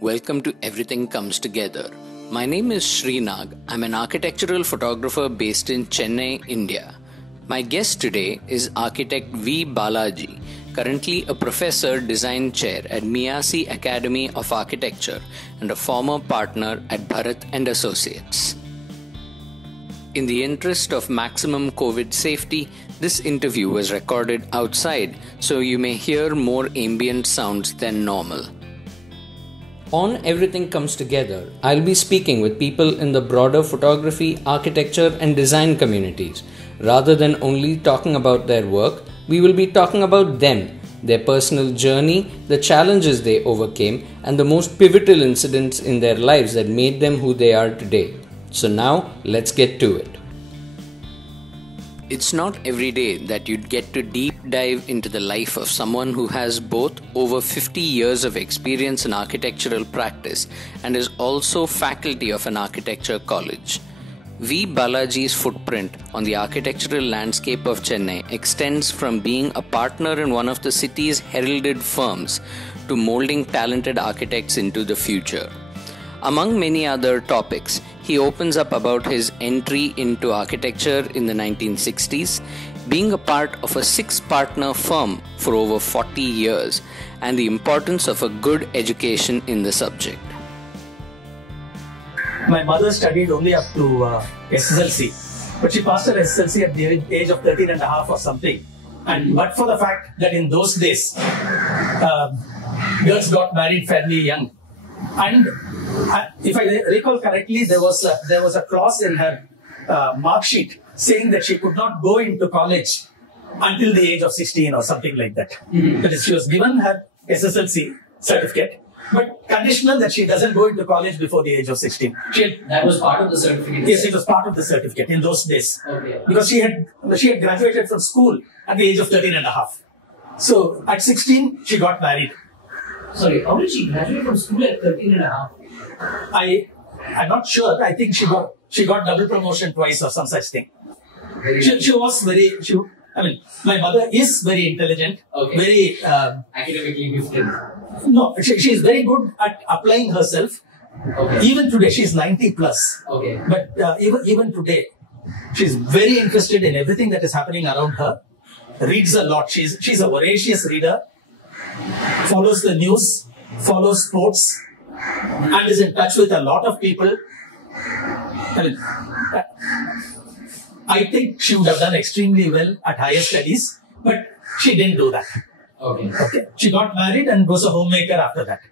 Welcome to Everything Comes Together. My name is Srinag. I'm an architectural photographer based in Chennai, India. My guest today is architect V. Balaji, currently a professor design chair at Miyasi Academy of Architecture and a former partner at Bharat and Associates. In the interest of maximum COVID safety, this interview was recorded outside, so you may hear more ambient sounds than normal. On Everything Comes Together, I'll be speaking with people in the broader photography, architecture, and design communities. Rather than only talking about their work, we will be talking about them, their personal journey, the challenges they overcame, and the most pivotal incidents in their lives that made them who they are today. So now, let's get to it. It's not every day that you'd get to deep dive into the life of someone who has both over 50 years of experience in architectural practice and is also faculty of an architecture college. V. Balaji's footprint on the architectural landscape of Chennai extends from being a partner in one of the city's heralded firms to molding talented architects into the future. Among many other topics, he opens up about his entry into architecture in the 1960s, being a part of a 6-partner firm for over 40 years, and the importance of a good education in the subject. My mother studied only up to SSLC, but she passed her SSLC at the age of 13 and a half or something. But for the fact that in those days, girls got married fairly young. And if I recall correctly, there was a clause in her mark sheet saying that she could not go into college until the age of 16 or something like that. Mm-hmm. That is, she was given her SSLC certificate, but conditional that she doesn't go into college before the age of 16. That was part of the certificate? Yes, it was part of the certificate in those days. Okay. Because she had graduated from school at the age of 13 and a half. So at 16, she got married. Sorry, how did she graduate from school at 13 and a half? I'm not sure. I think she got double promotion twice or some such thing. My mother is very intelligent, okay. Very academically gifted. No, she is very good at applying herself. Okay. Even today, she's 90 plus. Okay. But even today, she's very interested in everything that is happening around her. Reads a lot. She's a voracious reader. Follows the news, follows sports, and is in touch with a lot of people. I think she would have done extremely well at higher studies, but she didn't do that. Okay. She got married and was a homemaker after that.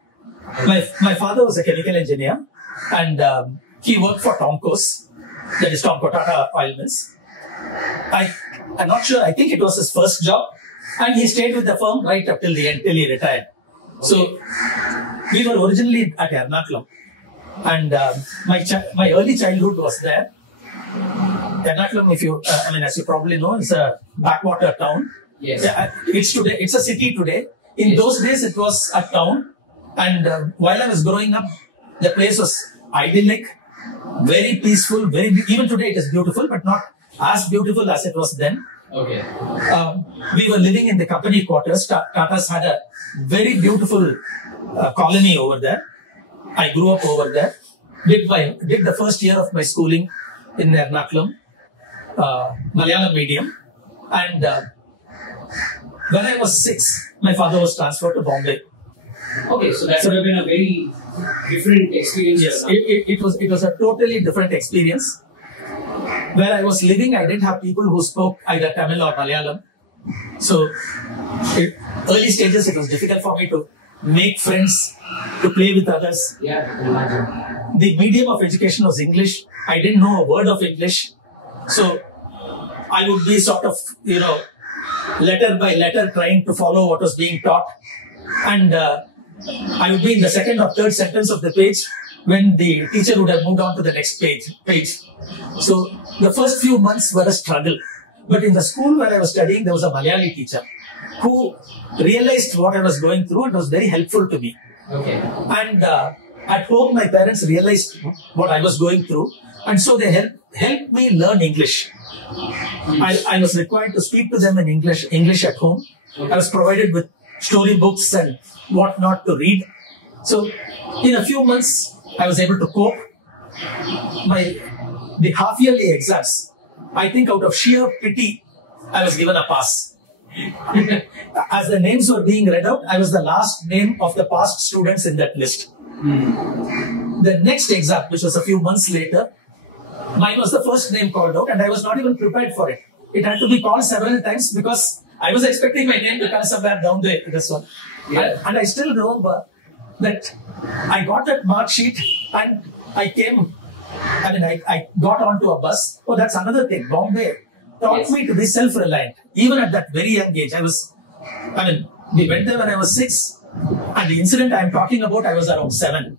My father was a chemical engineer, and he worked for Tomco's, that is Tomco Tata Oil Mills. I'm not sure. I think it was his first job. And he stayed with the firm right up till the end, till he retired. Okay. So, we were originally at Ernakulam. And my early childhood was there. Ernakulam, as you probably know, is a backwater town. Yes. It's a city today. In those days, it was a town. And while I was growing up, the place was idyllic, very peaceful, even today it is beautiful, but not as beautiful as it was then. Okay. We were living in the company quarters. Tata's had a very beautiful colony over there. I grew up over there. Did the first year of my schooling in Ernakulam, Malayalam medium. And when I was 6, my father was transferred to Bombay. Okay, so that would have been a very different experience. Yes, it was a totally different experience. Where I was living, I didn't have people who spoke either Tamil or Malayalam. So, early stages, it was difficult for me to make friends, to play with others. Yeah, I can imagine. The medium of education was English. I didn't know a word of English. So, I would be sort of, letter by letter trying to follow what was being taught. And I would be in the second or third sentence of the page when the teacher would have moved on to the next page. So, the first few months were a struggle. But in the school where I was studying, there was a Malayali teacher who realized what I was going through and was very helpful to me. Okay. And at home, my parents realized what I was going through. And so they helped me learn English. I was required to speak to them in English at home. I was provided with storybooks and what not to read. So in a few months, I was able to cope. The half-yearly exams, I think out of sheer pity, I was given a pass. As the names were being read out, I was the last name of the past students in that list. The next exam, which was a few months later, mine was the first name called out, and I was not even prepared for it. It had to be called several times because I was expecting my name to come somewhere down this one. Yeah. And I still remember that I got that mark sheet and I got onto a bus. Oh, that's another thing. Bombay taught me to be self-reliant. Even at that very young age, we went there when I was 6. And the incident I'm talking about, I was around 7.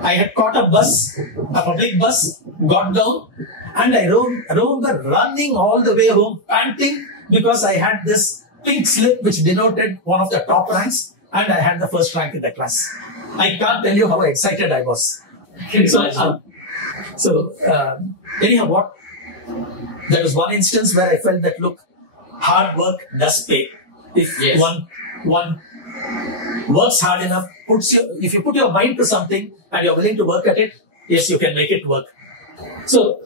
I had caught a bus, a public bus, got down, and I remember running all the way home, panting, because I had this pink slip which denoted one of the top ranks, and I had the first rank in the class. I can't tell you how excited I was. Anyhow, there was one instance where I felt that, look, hard work does pay. If one works hard enough, if you put your mind to something and you're willing to work at it, yes, you can make it work. So,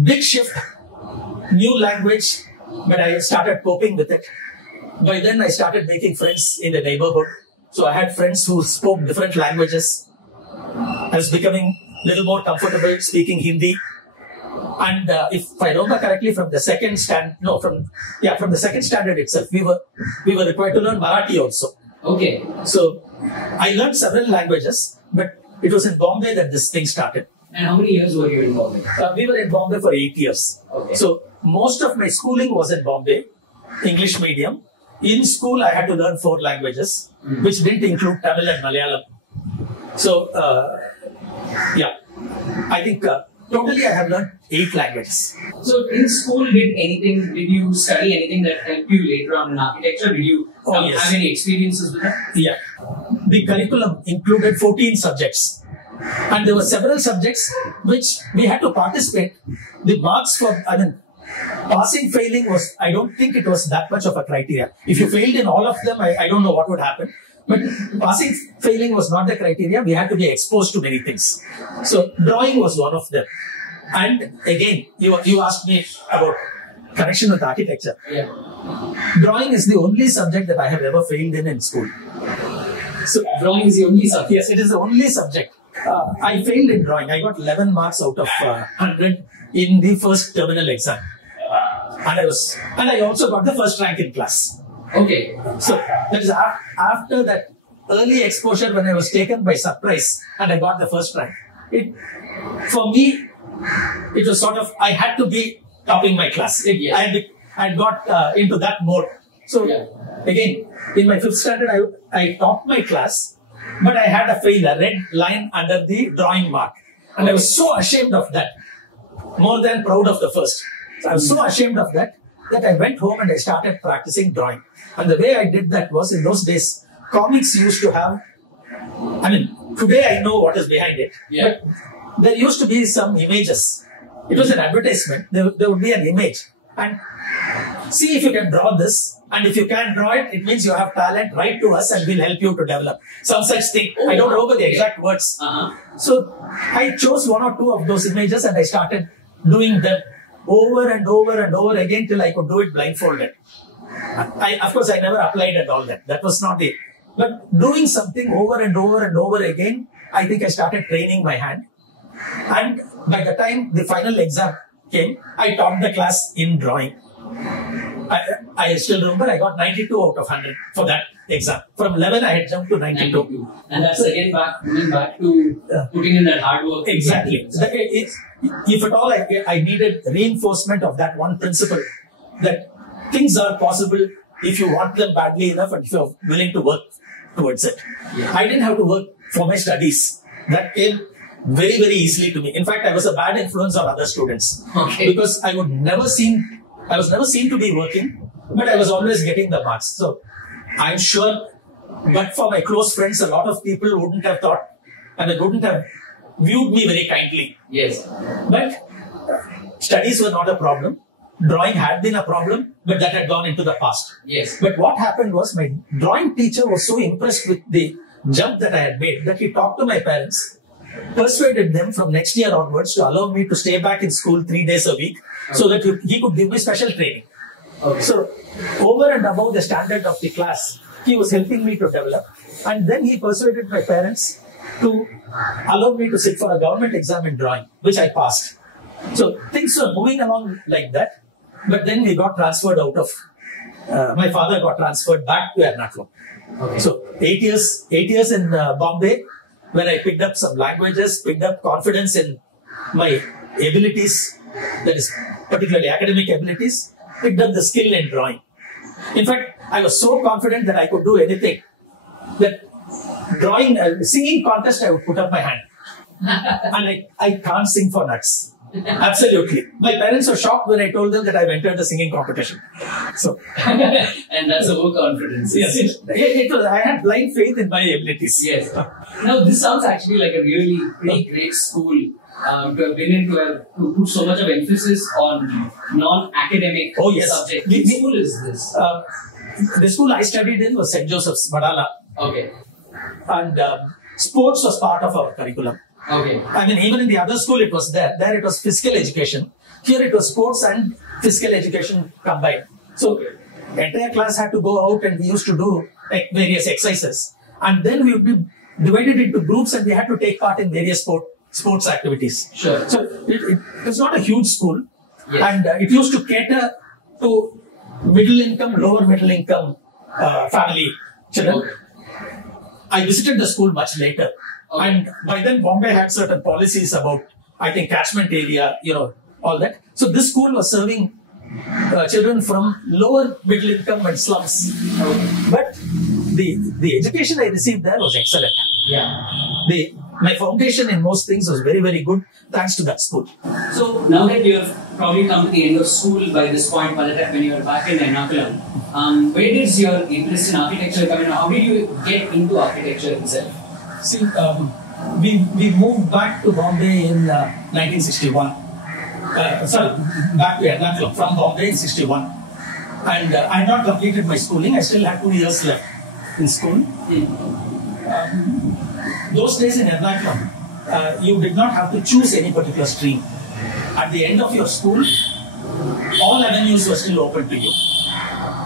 big shift, new language, but I started coping with it. By then, I started making friends in the neighborhood. So, I had friends who spoke different languages. I was becoming a little more comfortable speaking Hindi. And if I remember correctly, from the second standard itself, we were required to learn Marathi also. Okay. So I learned several languages, but it was in Bombay that this thing started. And how many years were you in Bombay? We were in Bombay for 8 years. Okay. So most of my schooling was in Bombay, English medium. In school, I had to learn 4 languages, which didn't include Tamil and Malayalam. So, I think totally I have learned 8 languages. So in school, did you study anything that helped you later on in architecture? Did you have any experiences with that? Yeah. The curriculum included 14 subjects. And there were several subjects which we had to participate. The marks for, passing, failing was, I don't think it was that much of a criteria. If you failed in all of them, I don't know what would happen. But passing, failing was not the criteria. We had to be exposed to many things. So drawing was one of them. And again, you asked me about connection with architecture. Yeah. Drawing is the only subject that I have ever failed in school. So drawing is the only subject? Yes, it is the only subject. I failed in drawing. I got 11 marks out of 100 in the first terminal exam. And I also got the first rank in class. Okay. So that is after that early exposure when I was taken by surprise and I got the first rank. For me, it was sort of, I had to be topping my class. I got into that mode. So again, in my 5th standard, I topped my class, but I had a red line under the drawing mark. And I was so ashamed of that, more than proud of the first. So I was so ashamed of that I went home and I started practicing drawing. And the way I did that was, in those days, comics used to have, today I know what is behind it, but there used to be some images. It was an advertisement. There would be an image. And see if you can draw this. And if you can't draw it, it means you have talent. Write to us and we'll help you to develop some such thing. I don't remember the exact words. So I chose 1 or 2 of those images and I started doing them over and over and over again till I could do it blindfolded. Of course, I never applied and all that. That was not it. But doing something over and over and over again, I think I started training my hand. And by the time the final exam came, I topped the class in drawing. I still remember I got 92 out of 100 for that exam. From 11, I had jumped to 92. And that's again going back to putting in that hard work. Exactly. If at all I needed reinforcement of that one principle, that things are possible if you want them badly enough and if you're willing to work towards it. I didn't have to work for my studies. That came very, very easily to me. In fact, I was a bad influence on other students. Because I was never seen to be working, but I was always getting the marks. So I'm sure, but for my close friends, a lot of people wouldn't have thought, and they wouldn't have viewed me very kindly. Yes. But studies were not a problem. Drawing had been a problem, but that had gone into the past. Yes. But what happened was my drawing teacher was so impressed with the jump that I had made that he talked to my parents, persuaded them from next year onwards to allow me to stay back in school 3 days a week so that he could give me special training. Okay. So, over and above the standard of the class, he was helping me to develop. And then he persuaded my parents to allow me to sit for a government exam in drawing, which I passed. So, things were moving along like that. But then we got transferred out of, my father got transferred back to Ernakulam. Okay. So, 8 years in Bombay, when I picked up some languages, picked up confidence in my abilities, that is particularly academic abilities, picked up the skill in drawing. In fact, I was so confident that I could do anything that drawing, singing contest, I would put up my hand. And I can't sing for nuts. Absolutely. My parents were shocked when I told them that I've entered the singing competition. So, and that's overconfidence. yes, it was, I had blind faith in my abilities. Yes. Now, this sounds actually like a really pretty great school to have been in, to put so much of emphasis on non-academic subjects. Which school is this? The school I studied in was St. Joseph's, Vadala. Okay. And sports was part of our curriculum. Okay. I mean, even in the other school, it was there. There it was physical education. Here it was sports and physical education combined. So, entire class had to go out and we used to do various exercises. And then we would be divided into groups and we had to take part in various sports activities. Sure. So, it was not a huge school. Yes. And it used to cater to middle income, lower middle income family children. Okay. I visited the school much later. Okay. And by then, Bombay had certain policies about, I think, catchment area, all that. So this school was serving children from lower middle income and slums. Okay. But the education I received there was excellent. Yeah. My foundation in most things was very, very good thanks to that school. So now that you have probably come to the end of school by this point, by the time when you were back in Ernakulam, where did your interest in architecture come in? How did you get into architecture itself? See, we moved back to Bombay in 1961. Back to Ernakulam from Bombay in 61. And I had not completed my schooling. I still had 2 years left in school. Those days in Ernakulam, you did not have to choose any particular stream. At the end of your school, all avenues were still open to you.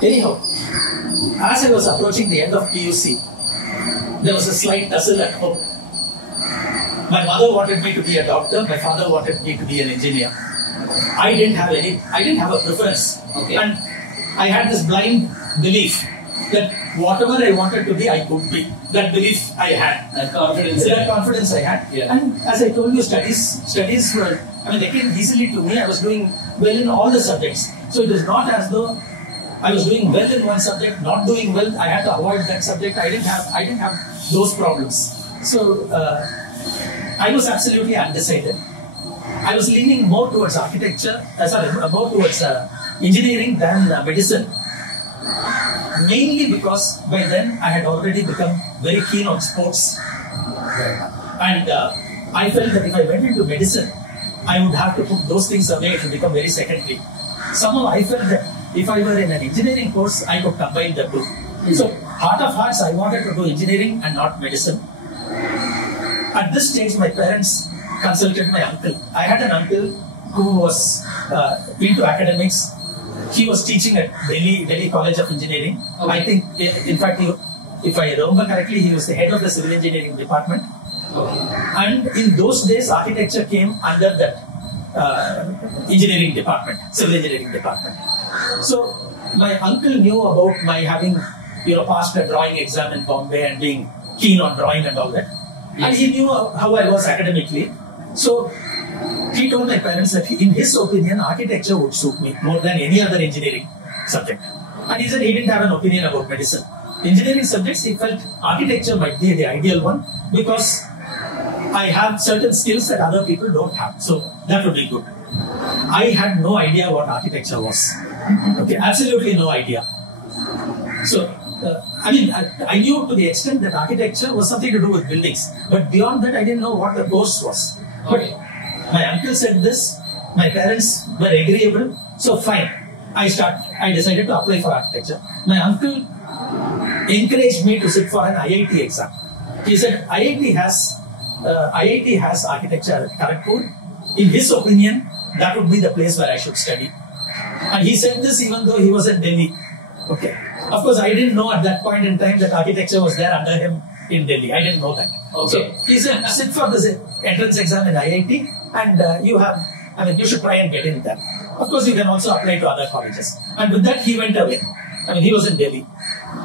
Anyhow, as I was approaching the end of PUC, there was a slight tussle at home. My mother wanted me to be a doctor. My father wanted me to be an engineer. I didn't have a preference. Okay. And I had this blind belief that whatever I wanted to be, I could be. That belief I had. That confidence. That confidence I had. Yeah. And as I told you, studies were, they came easily to me. I was doing well in all the subjects. So it is not as though I was doing well in one subject, not doing well, I had to avoid that subject. I didn't have those problems. So I was absolutely undecided. I was leaning more towards more towards engineering than medicine. Mainly because by then I had already become very keen on sports. And I felt that if I went into medicine, I would have to put those things away to become very secondary. Somehow I felt that if I were in an engineering course, I could combine the two. So, heart of hearts, I wanted to do engineering and not medicine. At this stage, my parents consulted my uncle. I had an uncle who was into academics. He was teaching at Delhi College of Engineering. Okay. I think, in fact, if I remember correctly, he was the head of the civil engineering department. Okay. And in those days, architecture came under that engineering department, civil engineering department. So my uncle knew about my having, passed a drawing exam in Bombay and being keen on drawing and all that. Yes. And he knew how I was academically. So he told my parents that in his opinion, architecture would suit me more than any other engineering subject. And he said he didn't have an opinion about medicine. Engineering subjects, he felt architecture might be the ideal one because I have certain skills that other people don't have. So that would be good. I had no idea what architecture was. Okay, absolutely no idea. So, I knew to the extent that architecture was something to do with buildings. But beyond that, I didn't know what the course was. Okay. But my uncle said this, my parents were agreeable, so fine. I decided to apply for architecture. My uncle encouraged me to sit for an IIT exam. He said IIT has architecture at Kharagpur. In his opinion, that would be the place where I should study. And he said this even though he was in Delhi. Okay. Of course, I didn't know at that point in time that architecture was there under him in Delhi. I didn't know that. Okay. So he said, sit for this entrance exam in IIT and you should try and get in there. Of course, you can also apply to other colleges. And with that, he went away. He was in Delhi.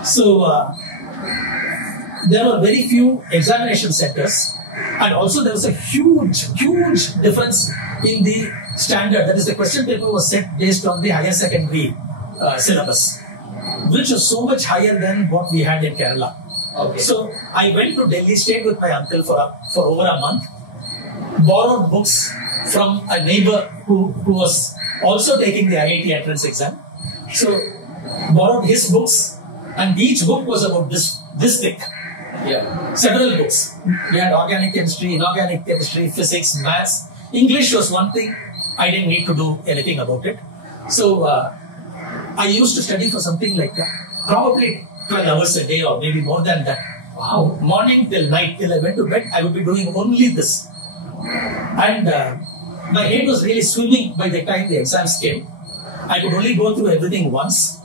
So there were very few examination centers. And also there was a huge difference in the standard. That is, the question paper was set based on the higher secondary syllabus, which was so much higher than what we had in Kerala. Okay. So I went to Delhi, stayed with my uncle for over a month, borrowed books from a neighbor who was also taking the IIT entrance exam. So borrowed his books, and each book was about this thick. Yeah. Several books. We had organic chemistry, inorganic chemistry, physics, maths. English was one thing. I didn't need to do anything about it. So I used to study for something like probably 12 hours a day or maybe more than that. Wow. Morning till night, till I went to bed, I would be doing only this. And my head was really swimming by the time the exams came. I could only go through everything once.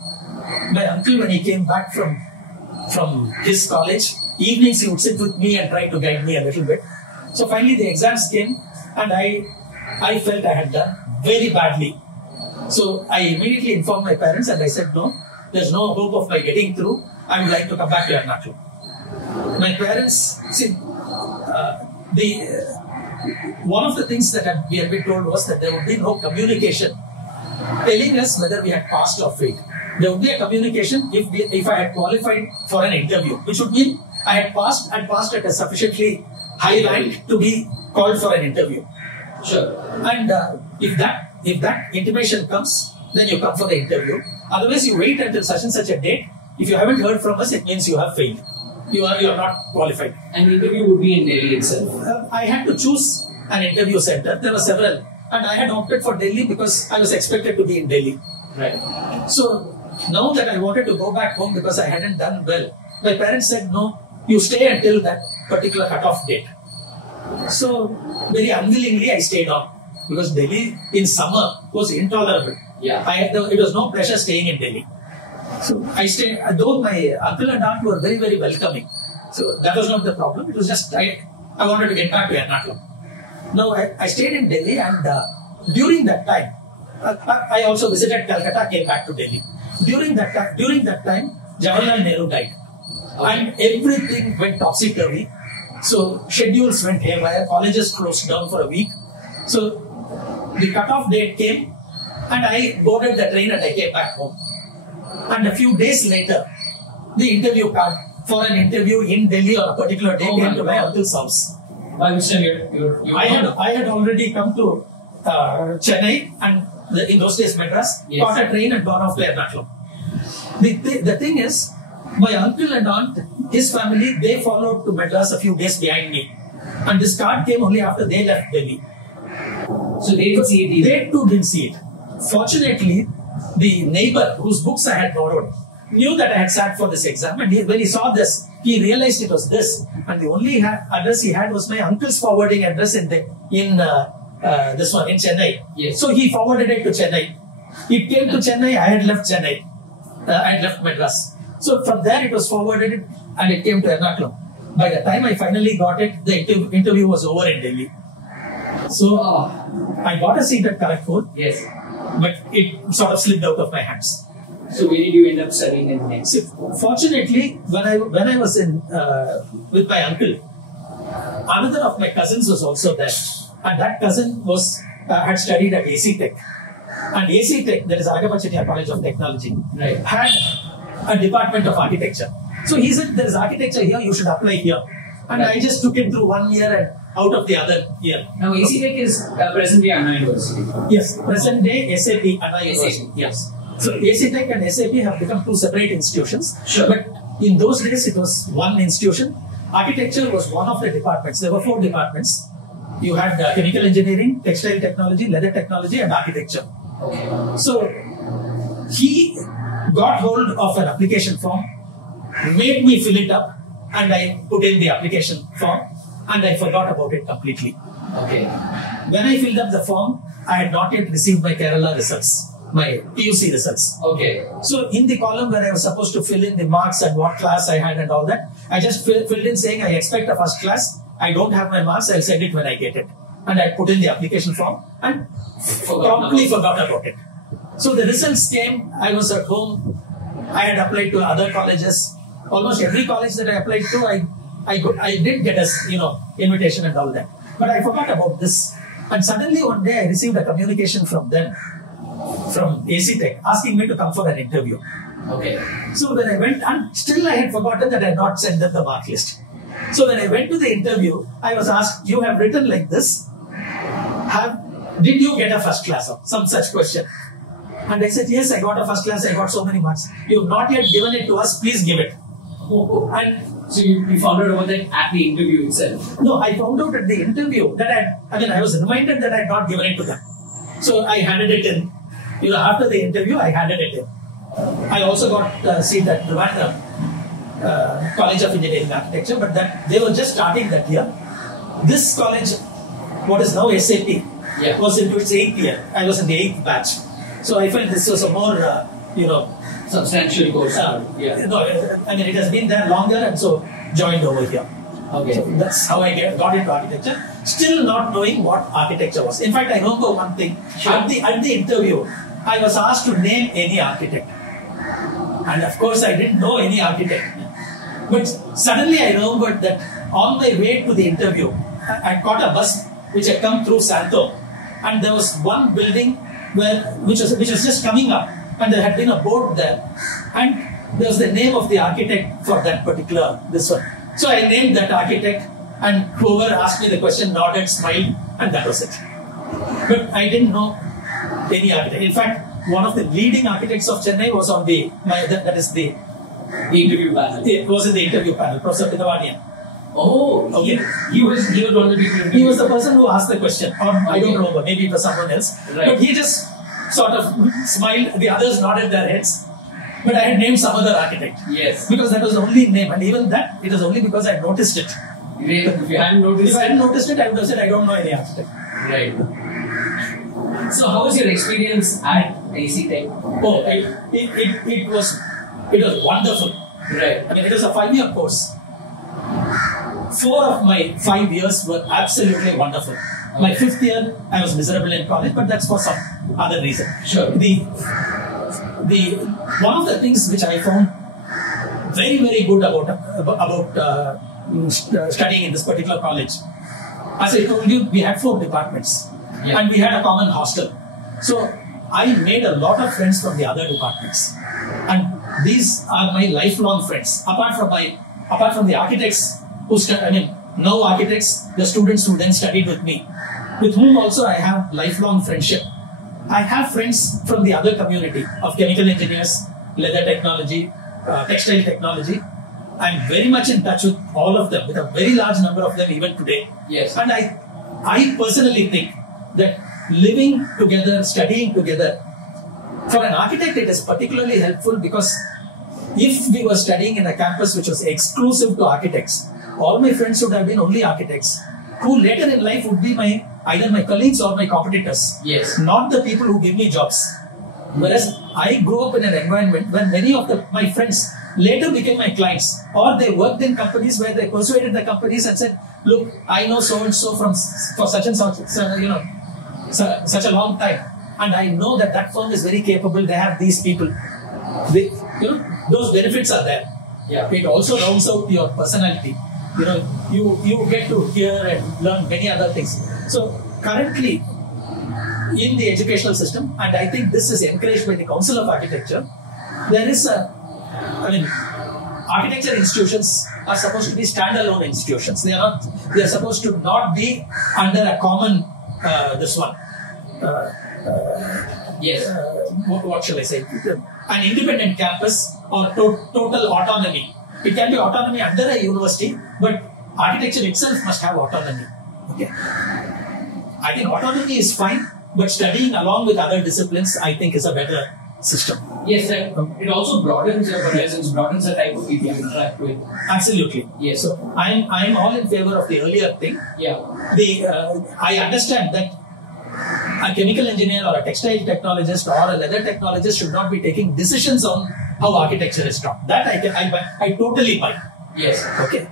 My uncle, when he came back from his college, evenings he would sit with me and try to guide me a little bit. So finally the exams came and I felt I had done very badly. So I immediately informed my parents and I said, no, there's no hope of my getting through. I would like to come back to Ernakulam. My parents, one of the things that we had been told was that there would be no communication telling us whether we had passed or failed. There would be a communication if I had qualified for an interview, which would mean I had passed and passed at a sufficiently high rank to be called for an interview. Sure. And if that intimation comes, then you come for the interview. Otherwise, you wait until such and such a date. If you haven't heard from us, it means you have failed. You are not qualified. And the interview would be in Delhi itself. I had to choose an interview center. There were several, and I had opted for Delhi because I was expected to be in Delhi. Right. So now that I wanted to go back home because I hadn't done well, my parents said, no, you stay until that particular cutoff date. So very unwillingly I stayed on because Delhi in summer was intolerable. Yeah. It was no pleasure staying in Delhi. So I stayed, though my uncle and aunt were very, very welcoming. So that was not the problem. It was just I wanted to get back to Ernakulam. Now I stayed in Delhi, and during that time, I also visited Calcutta, came back to Delhi. During that time, Jawaharlal Nehru died. And everything went topsy-turvy. So schedules went haywire, colleges closed down for a week. So the cutoff date came, and I boarded the train and I came back home. And a few days later, the interview card for an interview in Delhi on a particular day came to my uncle's house. By which time I had already come to Chennai and in those days Madras, yes. Caught a train and gone off to Ernakulam. The thing is, my uncle and aunt, his family, they followed to Madras a few days behind me. And this card came only after they left Delhi. So they didn't see it either. They too didn't see it. Fortunately, the neighbor whose books I had borrowed knew that I had sat for this exam, and when he saw this, he realized it was this. And the only address he had was my uncle's forwarding address in this one in Chennai. Yes. So he forwarded it to Chennai. It came to Chennai. I had left Chennai. I had left Madras. So from there it was forwarded and it came to Ernakulam. By the time I finally got it, the interview was over in Delhi. So I got a seat at Kharagpur. Yes. But it sort of slipped out of my hands. So where did you end up studying in next? So, fortunately, when I was with my uncle, another of my cousins was also there, and that cousin had studied at AC Tech, and AC Tech, that is Agapa Chettiar College of Technology, right, had a department of architecture. So he said, there is architecture here, you should apply here. And right. I just took him through 1 year and out of the other year. Now AC Tech is present day Anna University. Yes, present day SAP Anna University. Yes. So AC Tech and SAP have become two separate institutions. Sure. But in those days it was one institution. Architecture was one of the departments. There were 4 departments. You had chemical engineering, textile technology, leather technology, and architecture. Okay. So he got hold of an application form, made me fill it up, and I put in the application form, and I forgot about it completely. Okay. When I filled up the form, I had not yet received my Kerala results, my PUC results. Okay. So in the column where I was supposed to fill in the marks and what class I had and all that, I just filled in saying I expect a first class. I don't have my marks. I'll send it when I get it. And I put in the application form and promptly forgot about it. So the results came. I was at home. I had applied to other colleges. Almost every college that I applied to, I did get a invitation and all that. But I forgot about this. And suddenly one day I received a communication from them, from AC Tech, asking me to come for an interview. Okay. So when I went, and still I had forgotten that I had not sent them the mark list. So when I went to the interview, I was asked, you have written like this. Did you get a first class or some such question? And I said, yes, I got a first class. I got so many marks. You have not yet given it to us. Please give it. And so you found out about that at the interview itself? No, I found out at the interview that I was reminded that I had not given it to them. So I handed it in. After the interview, I handed it in. I also got a seat at Trivandrum College of Engineering and Architecture, but they were just starting that year. This college, what is now SAP, was into its 8th year. I was in the 8th batch. So I felt this was a more, substantial course. It has been there longer, and so joined over here. Okay. So that's how I got into architecture, still not knowing what architecture was. In fact, I remember one thing. Sure. At the interview, I was asked to name any architect. And of course, I didn't know any architect. But suddenly I remembered that on my way to the interview, I caught a bus which had come through Santo. And there was one building which was just coming up. And there had been a board there. And there was the name of the architect for that particular, this one. So I named that architect, and whoever asked me the question nodded, smiled, and that was it. But I didn't know any architect. In fact, one of the leading architects of Chennai was on the interview panel. It was in the interview panel, Professor Pitavanian. Oh, okay. He was one of the people. He was the person who asked the question, or I don't remember, maybe it was someone else. Right. But he just sort of smiled, the others nodded their heads. But I had named some other architect. Yes. Because that was the only name, and even that, it was only because I noticed it. If you hadn't noticed If I hadn't noticed it, I would have said I don't know any architect. Right. So how was your experience at AC Tech? Oh, it was wonderful. Right. It was a 5-year course. 4 of my 5 years were absolutely wonderful. Okay. My 5th year, I was miserable in college, but that's for some other reason. Sure. One of the things which I found very, very good about studying in this particular college, as I told you, we had 4 departments, and we had a common hostel. So I made a lot of friends from the other departments, and these are my lifelong friends. Apart from the architects no architects, the students who then studied with me, with whom also I have lifelong friendship. I have friends from the other community of chemical engineers, leather technology, textile technology. I'm very much in touch with all of them, with a very large number of them even today. Yes. And I personally think that living together, studying together, for an architect it is particularly helpful, because if we were studying in a campus which was exclusive to architects, all my friends would have been only architects, who later in life would be either my colleagues or my competitors. Yes. Not the people who give me jobs. Whereas I grew up in an environment where many of my friends later became my clients, or they worked in companies where they persuaded the companies and said, look, I know so and so for such and such, such a long time, and I know that firm is very capable. They have these people. Those benefits are there. Yeah. It also rounds out your personality. You get to hear and learn many other things. So currently, in the educational system, and I think this is encouraged by the Council of Architecture, there is architecture institutions are supposed to be standalone institutions. They are supposed to not be under a common, yes. What shall I say? An independent campus or total autonomy. It can be autonomy under a university, but architecture itself must have autonomy. Okay. I think autonomy is fine, but studying along with other disciplines, I think, is a better system. Yes, and it also broadens your horizons, broadens the type of people you interact with. Absolutely. Yes. So I'm all in favor of the earlier thing. Yeah. I understand that a chemical engineer or a textile technologist or a leather technologist should not be taking decisions on how architecture is taught. That I totally buy. Yes. Okay.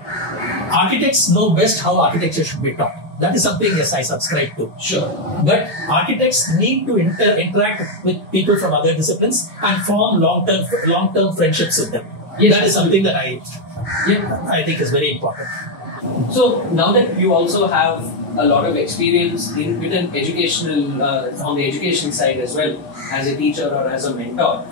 Architects know best how architecture should be taught. That is something, yes, I subscribe to. Sure. But architects need to interact with people from other disciplines and form long-term friendships with them. Yes, that is something that I think is very important. So now that you also have a lot of experience with an educational on the education side as well, as a teacher or as a mentor,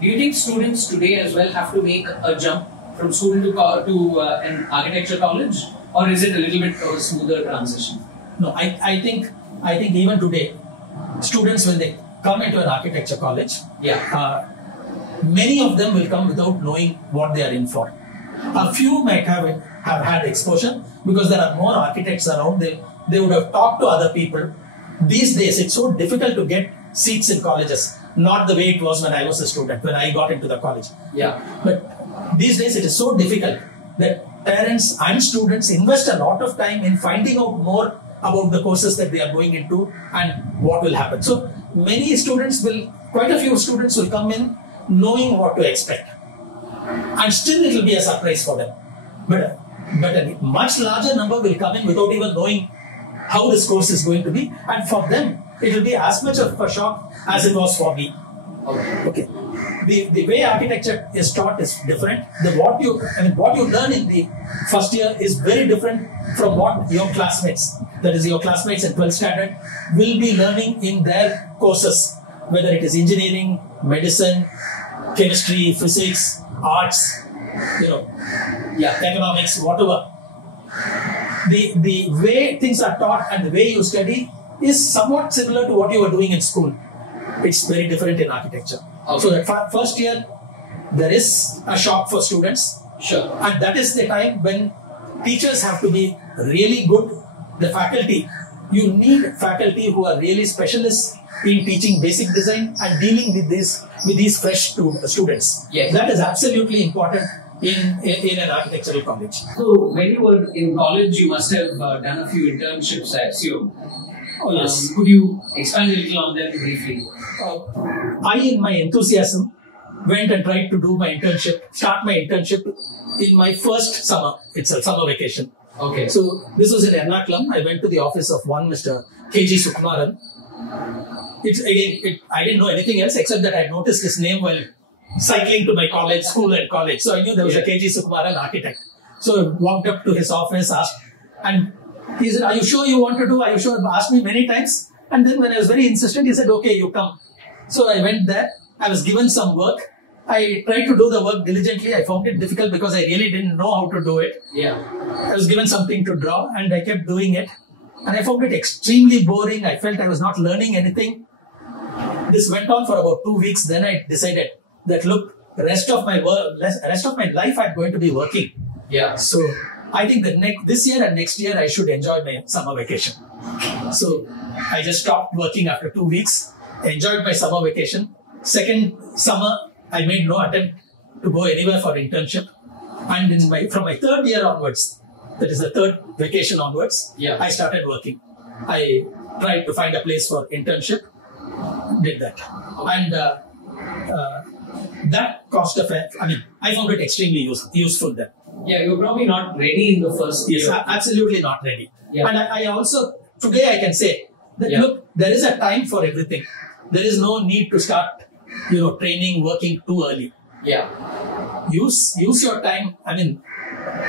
do you think students today as well have to make a jump from school to an architecture college, or is it a little bit of a smoother transition? No, I think even today, students, when they come into an architecture college, many of them will come without knowing what they are in for. A few might have had exposure because there are more architects around. They would have talked to other people. These days, it's so difficult to get seats in colleges. Not the way it was when I was a student, when I got into the college. Yeah. But these days, it is so difficult that parents and students invest a lot of time in finding out more about the courses that they are going into and what will happen. So quite a few students will come in knowing what to expect. And still it will be a surprise for them. But a much larger number will come in without even knowing how this course is going to be. And for them, it will be as much of a shock as it was for me. Okay. The way architecture is taught is different. What you learn in the first year is very different from what your classmates, that is your classmates in 12th standard, will be learning in their courses, whether it is engineering, medicine, chemistry, physics, arts, economics, whatever. The way things are taught and the way you study is somewhat similar to what you were doing in school. It's very different in architecture. Okay. So that first year, there is a shock for students. Sure. And that is the time when teachers have to be really good. The faculty, you need faculty who are really specialists in teaching basic design and dealing with these fresh students. Yes. That is absolutely important in an architectural college. So when you were in college, you must have done a few internships, I assume. Oh, yes. Could you expand a little on that briefly? In my enthusiasm, went and tried to start my internship in my first summer. It's a summer vacation. Okay. So this was in Ernakulam. I went to the office of one Mr. KG Sukumaran. I didn't know anything else except that I noticed his name while cycling to my school and college. So I knew there was a KG Sukumaran architect. So I walked up to his office, asked, and he said, "Are you sure you want to do? Are you sure?" He asked me many times. And then when I was very insistent, he said, "Okay, you come." So I went there. I was given some work. I tried to do the work diligently. I found it difficult because I really didn't know how to do it. Yeah. I was given something to draw and I kept doing it. And I found it extremely boring. I felt I was not learning anything. This went on for about 2 weeks. Then I decided that, look, the rest of my life I'm going to be working. Yeah. So I think that this year and next year I should enjoy my summer vacation. So I just stopped working after 2 weeks, enjoyed my summer vacation. Second summer, I made no attempt to go anywhere for internship. And from my third year onwards, that is the third vacation onwards, I started working. I tried to find a place for internship, did that. And that cost effect, I found it extremely useful then. Yeah, you were probably not ready in the first year. Yes, absolutely not ready. Yeah. And I also, today I can say that, look, there is a time for everything. There is no need to start, training, working too early. Yeah. Use your time.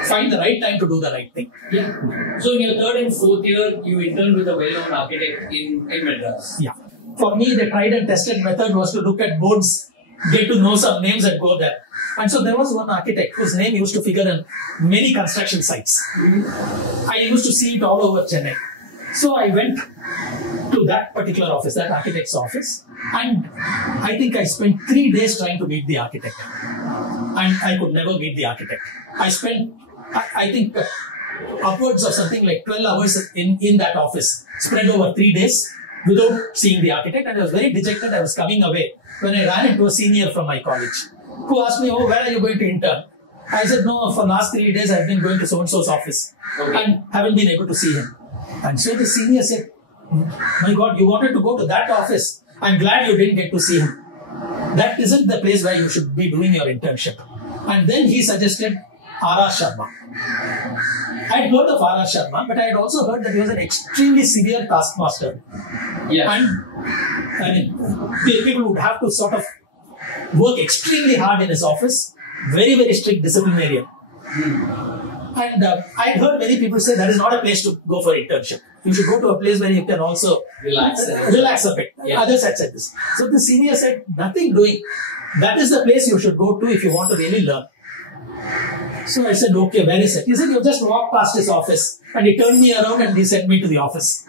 Find the right time to do the right thing. Yeah. So in your third and fourth year, you interned with a well-known architect in Madras. Yeah. For me, the tried and tested method was to look at boards, get to know some names and go there. And so there was one architect whose name used to figure in many construction sites. I used to see it all over Chennai. So I went to that particular office, that architect's office, and I think I spent 3 days trying to meet the architect. And I could never meet the architect. I spent, I think, upwards of something like 12 hours in that office, spread over 3 days. without seeing the architect, and I was very dejected. I was coming away when I ran into a senior from my college who asked me, "Oh, where are you going to intern?" I said, "No, for the last 3 days I've been going to so-and-so's office and haven't been able to see him." And so the senior said, "My God, you wanted to go to that office. I'm glad you didn't get to see him. That isn't the place where you should be doing your internship." And then he suggested R.R. Sharma. I had heard of R.R. Sharma, but I had also heard that he was an extremely severe taskmaster. Yeah. And I mean, people would have to sort of work extremely hard in his office, very, very strict disciplinarian. And I had heard many people say that is not a place to go for internship. You should go to a place where you can also Relax a bit. Yeah. Others had said this. So the senior said, "Nothing doing. That is the place you should go to if you want to really learn." So I said, "Okay, where is it?" He said, "You just walk past his office." And he turned me around and he sent me to the office.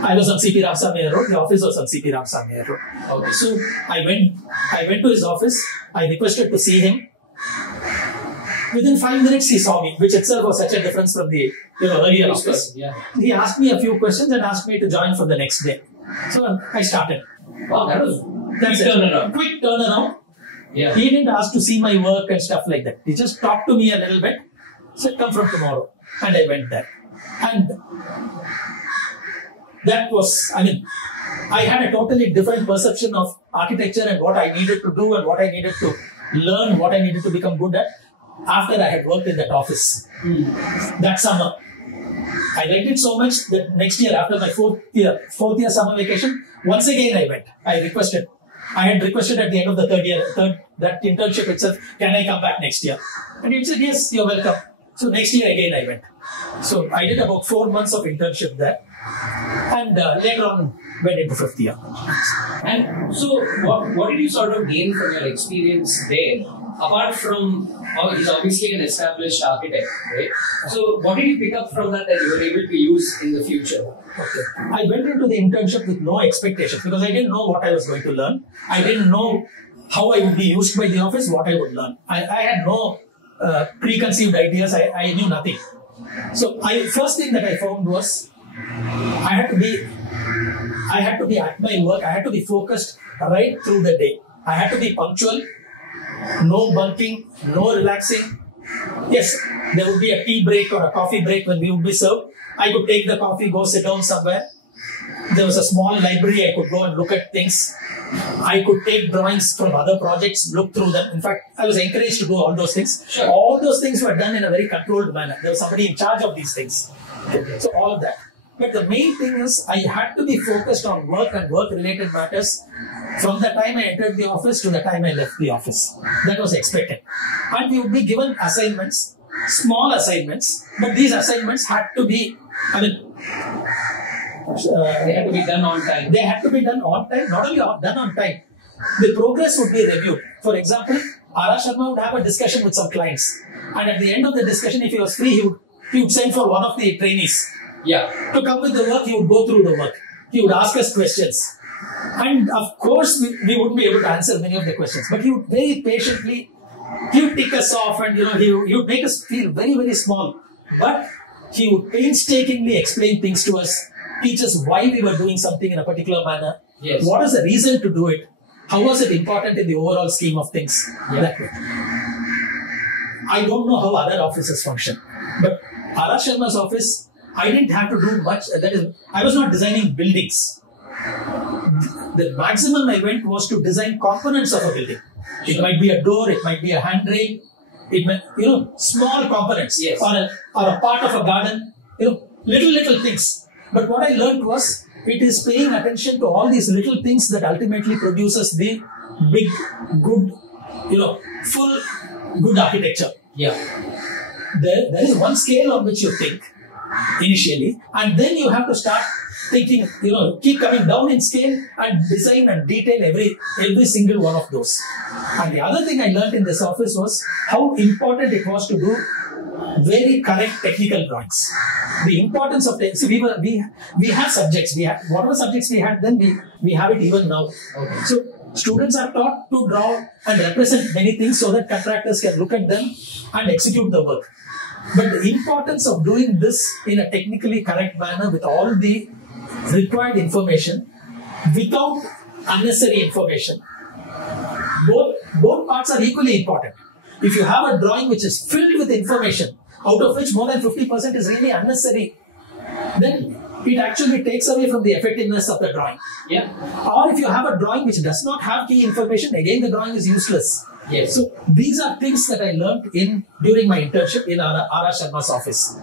I was on C.P. Ramsamaya Road. The office was on C.P. Ramsamaya Road. Okay. So I went to his office. I requested to see him. Within 5 minutes, he saw me, which itself was such a difference from the earlier office. Yeah. He asked me a few questions and asked me to join from the next day. So I started. Wow, that was That's quick it. turnaround. Quick turnaround. Yeah. He didn't ask to see my work and stuff like that. He just talked to me a little bit. Said, "Come from tomorrow." And I went there. And that was, I had a totally different perception of architecture and what I needed to do and what I needed to learn, what I needed to become good at after I had worked in that office. That summer. I liked it so much that next year, after my fourth year summer vacation, once again I went. I had requested at the end of the that internship itself, "Can I come back next year?" And he said, "Yes, you're welcome." So next year again I went. So I did about 4 months of internship there. And later on went into 5th year. And so, what did you sort of gain from your experience there? Apart from, he's obviously an established architect, right? So, what did you pick up from that you were able to use in the future? Okay. I went into the internship with no expectations because I didn't know what I was going to learn. I didn't know how I would be used by the office, what I would learn. I had no preconceived ideas. I knew nothing. So, first thing that I found was I had to be at my work. I had to be focused right through the day. I had to be punctual. No bunking, no relaxing. Yes, there would be a tea break or a coffee break when we would be served. I could take the coffee, go sit down somewhere. There was a small library. I could go and look at things. I could take drawings from other projects, look through them. In fact, I was encouraged to do all those things. Sure. All those things were done in a very controlled manner. There was somebody in charge of these things. So all of that. But the main thing is I had to be focused on work and work-related matters from the time I entered the office to the time I left the office. That was expected. And we would be given assignments, small assignments, but these assignments had to be, They had to be done on time. They had to be done on time, not only done on time. The progress would be reviewed. For example, R.R. Sharma would have a discussion with some clients. And at the end of the discussion, if he was free, he would send for one of the trainees. Yeah. To come with the work, he would go through the work. He would ask us questions. And of course, we wouldn't be able to answer many of the questions. But he would very patiently, he would tick us off and he would make us feel very, very small. But he would painstakingly explain things to us, teach us why we were doing something in a particular manner. Yes. What is the reason to do it? How was it important in the overall scheme of things? Yeah. That way. I don't know how other offices function. But R.R. Sharma's office, I didn't have to do much. That is, I was not designing buildings. The maximum I went was to design components of a building. It might be a door, it might be a handrail, it might, small components. Yes. Or a part of a garden, little things. But what I learned was, it is paying attention to all these little things that ultimately produces the big, good, full, good architecture. Yeah. There is one scale on which you think initially, and then you have to start thinking, keep coming down in scale and design and detail every single one of those. And the other thing I learned in this office was how important it was to do very correct technical drawings. The importance of we have subjects. We have whatever subjects we had then, we have it even now. Okay. So students are taught to draw and represent many things so that contractors can look at them and execute the work. But the importance of doing this in a technically correct manner with all the required information without unnecessary information. Both parts are equally important. If you have a drawing which is filled with information, out of which more than 50% is really unnecessary, then it actually takes away from the effectiveness of the drawing. Yeah. Or if you have a drawing which does not have key information, again the drawing is useless. Yes. So these are things that I learned during my internship in R.R. Sharma's office.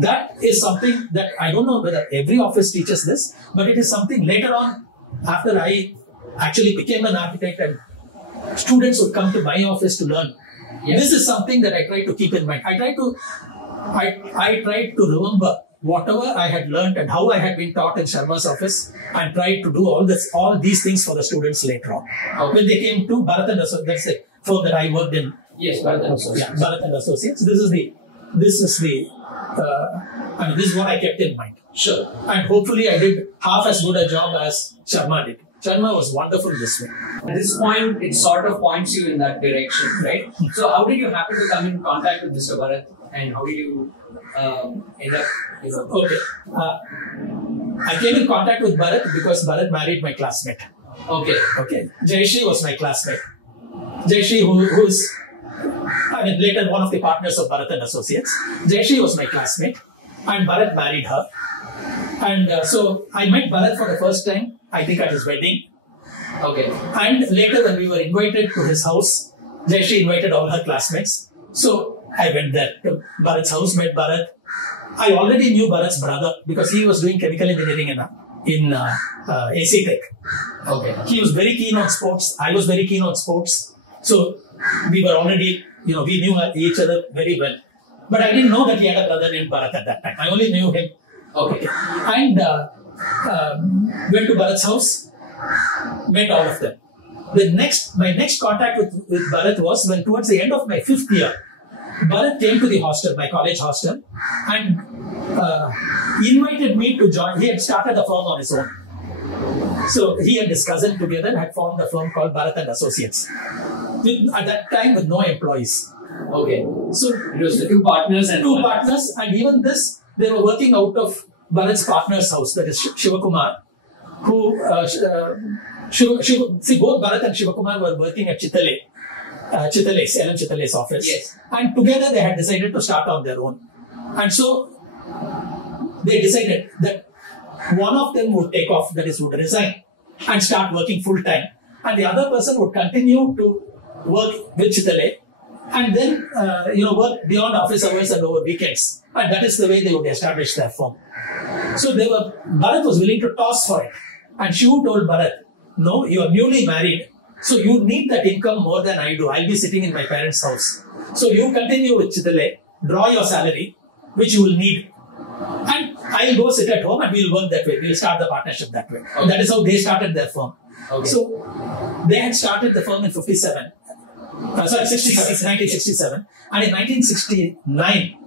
That is something that I don't know whether every office teaches this, but it is something later on, after I actually became an architect and students would come to my office to learn. Yes. This is something that I try to keep in mind. I try to remember whatever I had learned and how I had been taught in Sharma's office, and tried to do all these things for the students later on. Okay. When they came to Bharat and Associates, that's the firm that I worked in. Yes, Bharat and Associates. Yeah, Bharat and Associates. This is what I kept in mind. Sure. And hopefully I did half as good a job as Sharma did. Sharma was wonderful this way. At this point, it sort of points you in that direction, right? So how did you happen to come in contact with Mr. Bharat, and how did you end up, Okay. I came in contact with Bharat because Bharat married my classmate. Okay. Okay. Jayashree was my classmate. Jayashree, who's later one of the partners of Bharat and Associates. Jayashree was my classmate, and Bharat married her. And so I met Bharat for the first time, I think at his wedding. Okay. And later when we were invited to his house, Jayashree invited all her classmates. So I went there to Bharat's house, met Bharat. I already knew Bharat's brother because he was doing chemical engineering in AC Tech. Okay. He was very keen on sports. I was very keen on sports. So we were already, we knew each other very well. But I didn't know that he had a brother named Bharat at that time. I only knew him. Okay. And went to Bharat's house, met all of them. My next contact with Bharat was when towards the end of my 5th year, Bharat came to the hostel, my college hostel, and invited me to join. He had started a firm on his own. So he and his cousin together had formed a firm called Bharat and Associates. At that time with no employees. Okay. So it was the two partners, and even this, they were working out of Bharat's partner's house, that is Shivakumar, who, see, both Bharat and Shivakumar were working at Ellen Chittale's office. Yes. And together they had decided to start on their own. And so they decided that one of them would take off, that is, would resign and start working full time. And the other person would continue to work with Chittale and then, work beyond office hours and over weekends. And that is the way they would establish their firm. So Bharat was willing to toss for it. And Shivu told Bharat, no, you are newly married. So you need that income more than I do. I'll be sitting in my parents' house. So you continue with Chittale, draw your salary, which you will need. And I'll go sit at home and we'll work that way. We'll start the partnership that way. Okay. That is how they started their firm. Okay. So they had started the firm in 1967. And in 1969,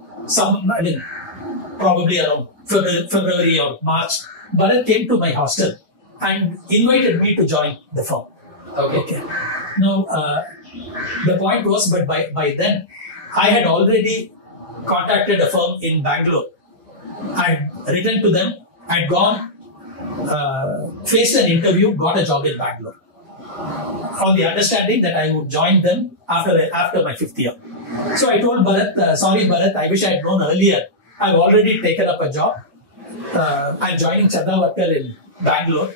probably around February or March, Bharat came to my hostel and invited me to join the firm. Okay. Now, the point was, but by then, I had already contacted a firm in Bangalore. I had written to them, I had gone, faced an interview, got a job in Bangalore. On the understanding that I would join them after my 5th year. So I told Bharat, sorry Bharat, I wish I had known earlier. I've already taken up a job. I'm joining Chandravarkar in Bangalore.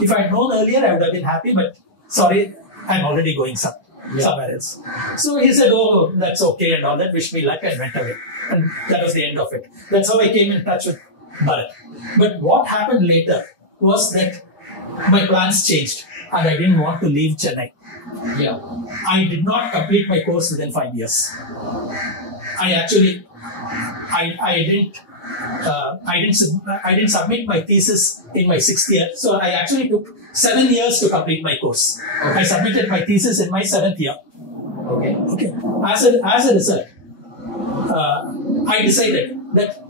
If I had known earlier, I would have been happy, but sorry, I'm already going somewhere else. So he said, oh, that's okay and all that, wish me luck, and went away. And that was the end of it. That's how I came in touch with Bharat. But what happened later was that my plans changed and I didn't want to leave Chennai. Yeah. I did not complete my course within 5 years. I didn't submit my thesis in my 6th year. So I actually took 7 years to complete my course. Okay. I submitted my thesis in my 7th year. Okay. As a result, I decided that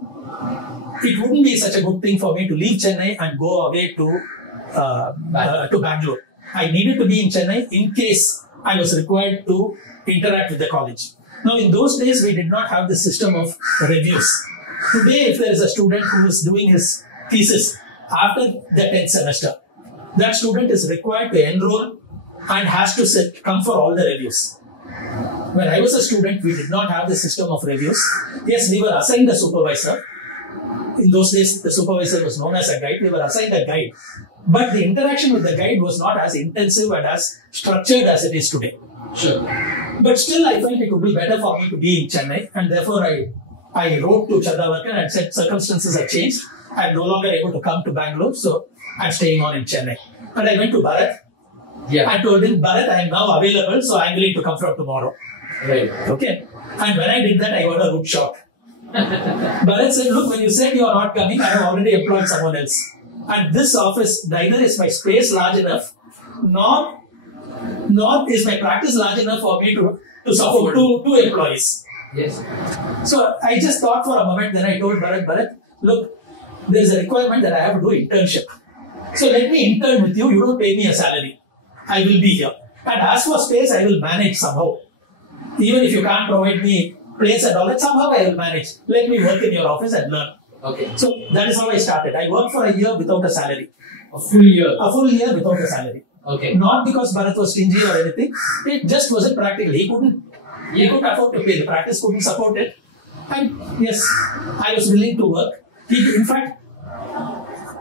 it wouldn't be such a good thing for me to leave Chennai and go away to Bangalore. I needed to be in Chennai in case I was required to interact with the college. Now, in those days, we did not have the system of reviews. Today, if there is a student who is doing his thesis after the 10th semester, that student is required to enroll and has to come for all the reviews. When I was a student, we did not have the system of reviews. Yes, we were assigned a supervisor. In those days, the supervisor was known as a guide. We were assigned a guide. But the interaction with the guide was not as intensive and as structured as it is today. Sure. But still, I felt it would be better for me to be in Chennai. And therefore, I wrote to Chandavarkar and said, circumstances have changed. I am no longer able to come to Bangalore, so I'm staying on in Chennai. And I went to Bharat. Yeah. I told him, Bharat, I am now available, so I'm willing to come from tomorrow. Right. Okay. And when I did that, I got a rude shock. Bharat said, look, when you said you are not coming, I have already employed someone else. And this office, neither is my space large enough, nor is my practice large enough for me to support two employees. Yes. So I just thought for a moment, then I told Bharat, look, there's a requirement that I have to do internship. So let me intern with you. You don't pay me a salary. I will be here. And as for space, I will manage somehow. Even if you can't provide me place and all that, somehow I will manage. Let me work in your office and learn. Okay. So that is how I started. I worked for a year without a salary. A full year. A full year without a salary. Okay. Not because Bharat was stingy or anything. It just wasn't practical. He couldn't afford to pay. The practice couldn't support it. And yes, I was willing to work. In fact,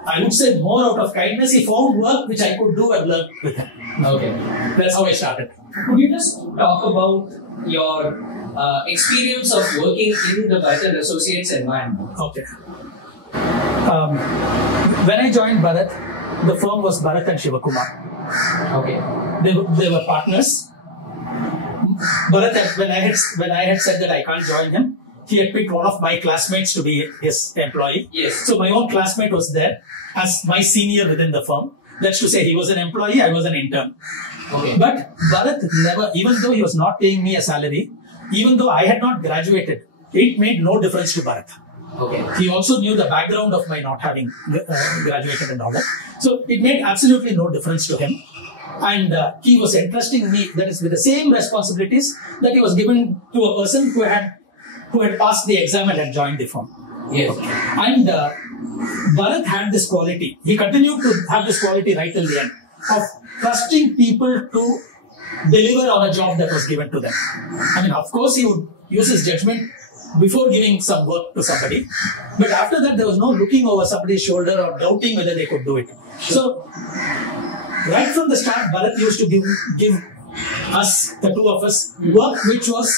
I would say more out of kindness, he found work which I could do and learn with him. Okay. That's how I started. Could you just talk about your experience of working in the Bharat Associates environment? Okay. When I joined Bharat, the firm was Bharat and Shivakumar. Okay. They were partners. Bharat, when I had said that I can't join him, he had picked one of my classmates to be his employee. Yes. So my own classmate was there as my senior within the firm. That's to say, he was an employee, I was an intern. Okay. But Bharat never, even though he was not paying me a salary, even though I had not graduated, it made no difference to Bharat. Okay. He also knew the background of my not having graduated and all that. So it made absolutely no difference to him. And he was entrusting me, that is with the same responsibilities that he was given to a person who had passed the exam and had joined the firm. Yes. And Bharat had this quality. He continued to have this quality right till the end of trusting people to deliver on a job that was given to them. I mean, of course, he would use his judgment before giving some work to somebody. But after that, there was no looking over somebody's shoulder or doubting whether they could do it. So, right from the start, Bharat used to give us, the two of us, work which was,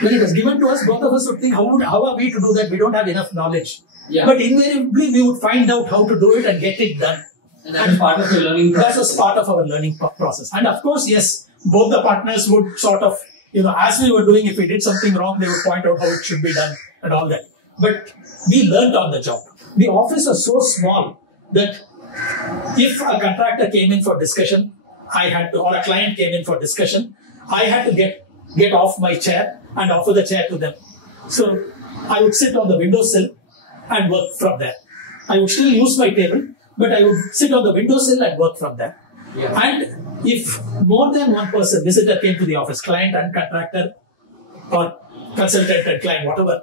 when it was given to us, both of us would think, how are we to do that? We don't have enough knowledge. Yeah. But invariably, we would find out how to do it and get it done. And that was part of your learning process. That was part of our learning process. And of course, yes, both the partners would sort of, as we were doing, if we did something wrong, they would point out how it should be done and all that. But we learned on the job. The office was so small that if a contractor came in for discussion, or a client came in for discussion, I had to get off my chair and offer the chair to them. So I would sit on the windowsill and work from there. I would still use my table, but I would sit on the windowsill and work from there. Yeah. And if more than one person, visitor came to the office, client and contractor, or consultant and client, whatever,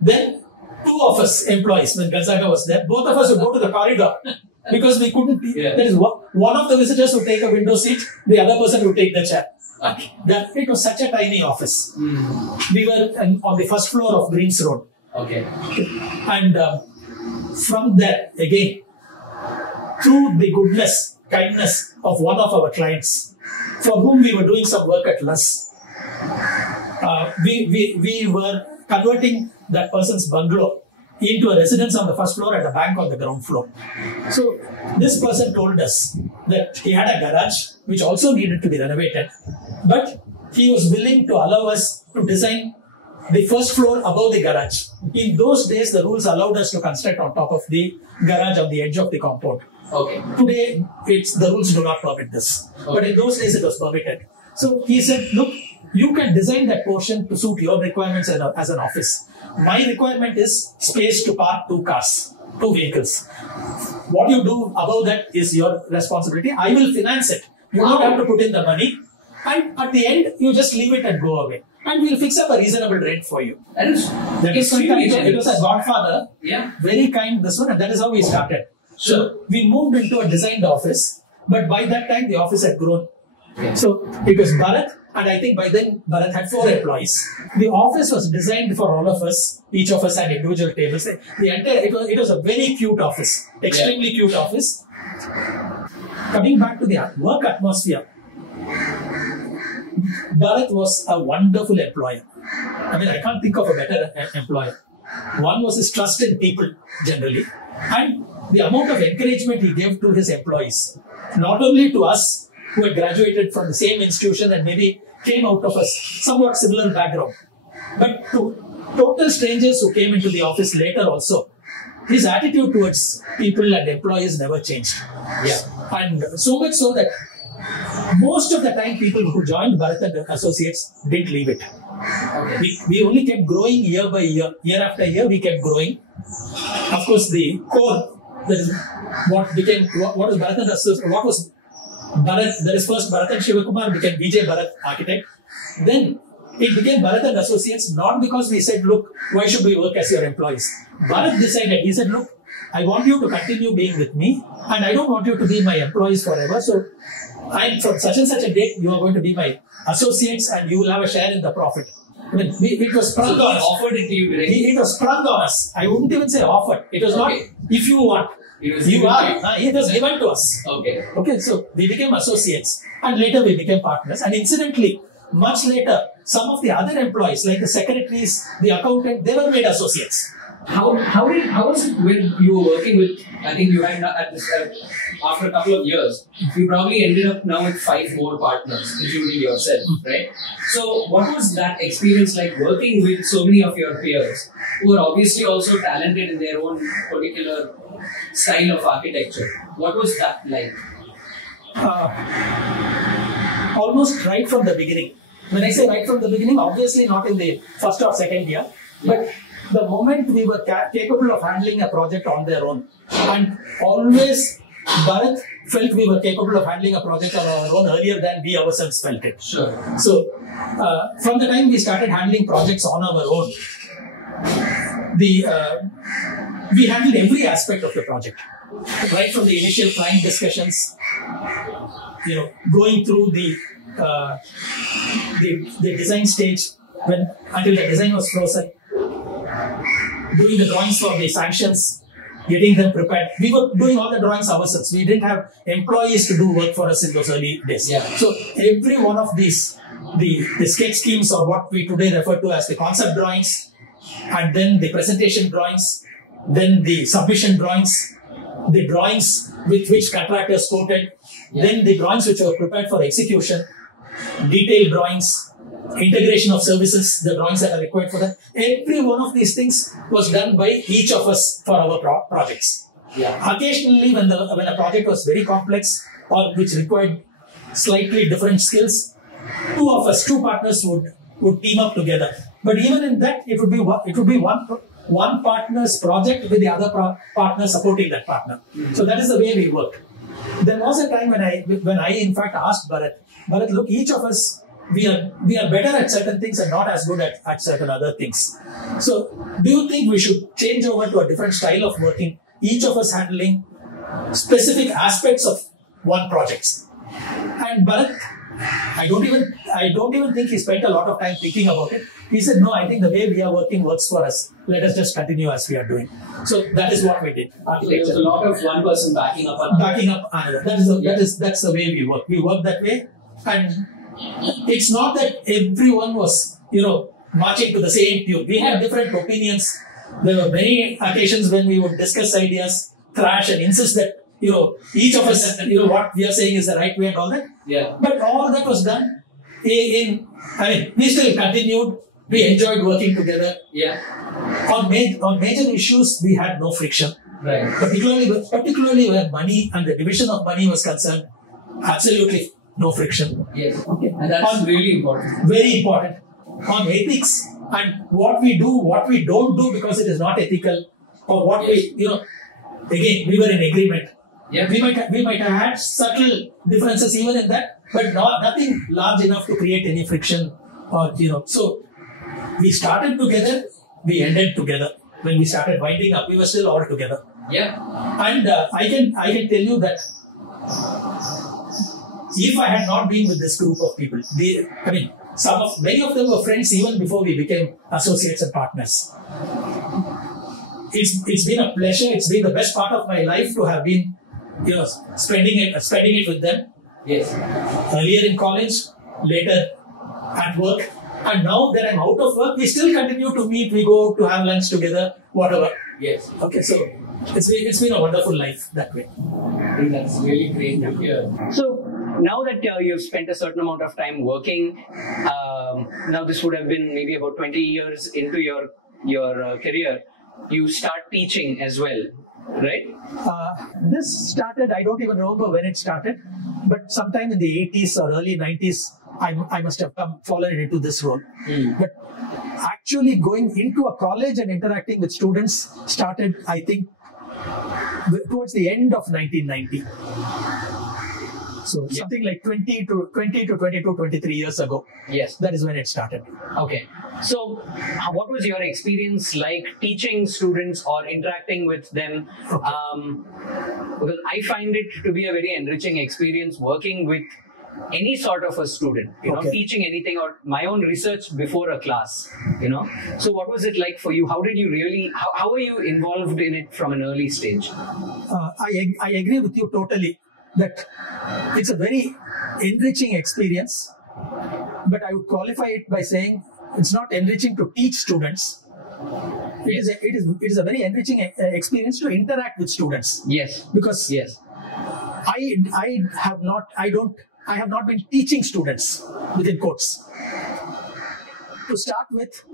then two of us employees, when Gonzaga was there, both of us would go to the corridor because we couldn't. Yeah. That is, one of the visitors would take a window seat, the other person would take the chair. Okay. It was such a tiny office. Mm. We were on the first floor of Greens Road. Okay. And from there, again, through the goodness, kindness of one of our clients, for whom we were doing some work at Luss, we were converting that person's bungalow into a residence on the first floor and a bank on the ground floor. So this person told us that he had a garage which also needed to be renovated, but he was willing to allow us to design the first floor above the garage. In those days, the rules allowed us to construct on top of the garage on the edge of the compound. Okay. Today, the rules do not permit this. Okay. But in those days, it was permitted. So he said, look, you can design that portion to suit your requirements as an office. My requirement is space to park two vehicles. What you do above that is your responsibility. I will finance it. You don't have to put in the money. And at the end, you just leave it and go away. And we'll fix up a reasonable rent for you. That is It was a godfather. Yeah. Very kind, this one, and that is how we started. Sure. So we moved into a designed office But by that time, the office had grown. Yeah. So it was Bharat, and I think by then Bharat had 4 employees. The office was designed for all of us. Each of us had individual tables. It was a very cute office, extremely cute office. Coming back to the work atmosphere, Bharat was a wonderful employer. I mean, I can't think of a better employer. One was his trust in people generally, and the amount of encouragement he gave to his employees, not only to us who had graduated from the same institution and maybe came out of a somewhat similar background, but to total strangers who came into the office later also. His attitude towards people and employees never changed. Yeah. And so much so that most of the time people who joined Bharat and Associates didn't leave it. Okay. We only kept growing year by year. Year after year, we kept growing. Of course, the core, that is what became, what was Bharat and Associates, what was Bharat, that is first Bharat and Shivakumar became Vijay Bharat Architect. Then it became Bharat and Associates, not because we said, look, why should we work as your employees? Bharat decided, he said, look, I want you to continue being with me, and I don't want you to be my employees forever. So, from such and such a date, you are going to be my associates, and you will have a share in the profit. I mean, it was sprung on us. Offered it to you directly. It was sprung on us. I wouldn't even say offered. It was not, if you want. It was You given are. to you. It was given to us. Okay. Okay, so we became associates, and later we became partners. And incidentally, much later, some of the other employees, like the secretaries, the accountant, they were made associates. How was it when you were working with? I think you had at this after a couple of years, you probably ended up now with 5 more partners, including yourself, right? So, what was that experience like working with so many of your peers who are obviously also talented in their own particular style of architecture? What was that like? Almost right from the beginning. When I say right from the beginning, obviously not in the first or second year, but the moment we were capable of handling a project on their own, and always Bharat felt we were capable of handling a project on our own earlier than we ourselves felt it. Sure. So, from the time we started handling projects on our own, we handled every aspect of the project, right from the initial client discussions, going through the design stage until the design was frozen, doing the drawings for the sanctions, getting them prepared. We were doing all the drawings ourselves. We didn't have employees to do work for us in those early days. Yeah. So every one of these, the sketch schemes, or what we today refer to as the concept drawings, and then the presentation drawings, then the submission drawings, the drawings with which contractors quoted, then the drawings which were prepared for execution, detailed drawings, integration of services, the drawings that are required for that. Every one of these things was done by each of us for our projects. Yeah. Occasionally, when a project was very complex or which required slightly different skills, two partners would team up together. But even in that, it would be one partner's project with the other partner supporting that partner. Mm-hmm. So that is the way we work. There was a time when I in fact asked Bharat, look, each of us, we are better at certain things and not as good at certain other things. So do you think we should change over to a different style of working, each of us handling specific aspects of one project? And Bharat, I don't even think he spent a lot of time thinking about it. He said, no, I think the way we are working works for us. Let us just continue as we are doing. So that is what we did. So there was a lot of one person backing up another. That's the way we work. We work that way. And it's not that everyone was, marching to the same tune. We had different opinions. There were many occasions when we would discuss ideas, thrash and insist that, each of us, what we are saying is the right way and all that. Yeah. But all that was done we still continued. We enjoyed working together. Yeah. On major issues, we had no friction. Right. Particularly where money and the division of money was concerned, absolutely no friction. Yes. Okay. And that's really important. Very important. On ethics and what we do, what we don't do because it is not ethical, or what again, we were in agreement. Yeah. We might have had subtle differences even in that, but nothing large enough to create any friction, or So we started together, we ended together. When we started winding up, we were still all together. Yeah. And I can tell you that if I had not been with this group of people, many of them were friends even before we became associates and partners. It's been a pleasure. It's been the best part of my life to have been, spending it with them. Yes. Earlier in college, later at work, and now that I'm out of work, we still continue to meet. We go to have lunch together, whatever. Yes. Okay, so it's been a wonderful life that way. I think that's really great to hear. So now that you've spent a certain amount of time working, now this would have been maybe about 20 years into your career, you start teaching as well, right? This started, I don't even remember when it started, but sometime in the 80s or early 90s, I must have fallen into this role. But actually going into a college and interacting with students started, I think, towards the end of 1990. So something like 20 to 22, 23 years ago. Yes. That is when it started. Okay. So what was your experience like teaching students or interacting with them? Because I find it to be a very enriching experience working with any sort of a student, teaching anything, or my own research before a class, So what was it like for you? How did you really, how were you involved in it from an early stage? I agree with you totally that it's a very enriching experience, but I would qualify it by saying it's not enriching to teach students. It is a very enriching experience to interact with students. Yes. Because I have not been teaching students within quotes. To start with,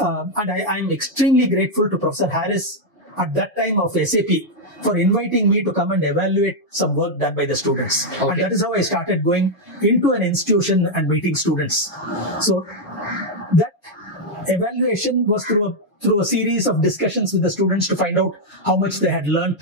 and I am extremely grateful to Professor Harris at that time of SAP for inviting me to come and evaluate some work done by the students. Okay. And that is how I started going into an institution and meeting students. So that evaluation was through a series of discussions with the students to find out how much they had learned,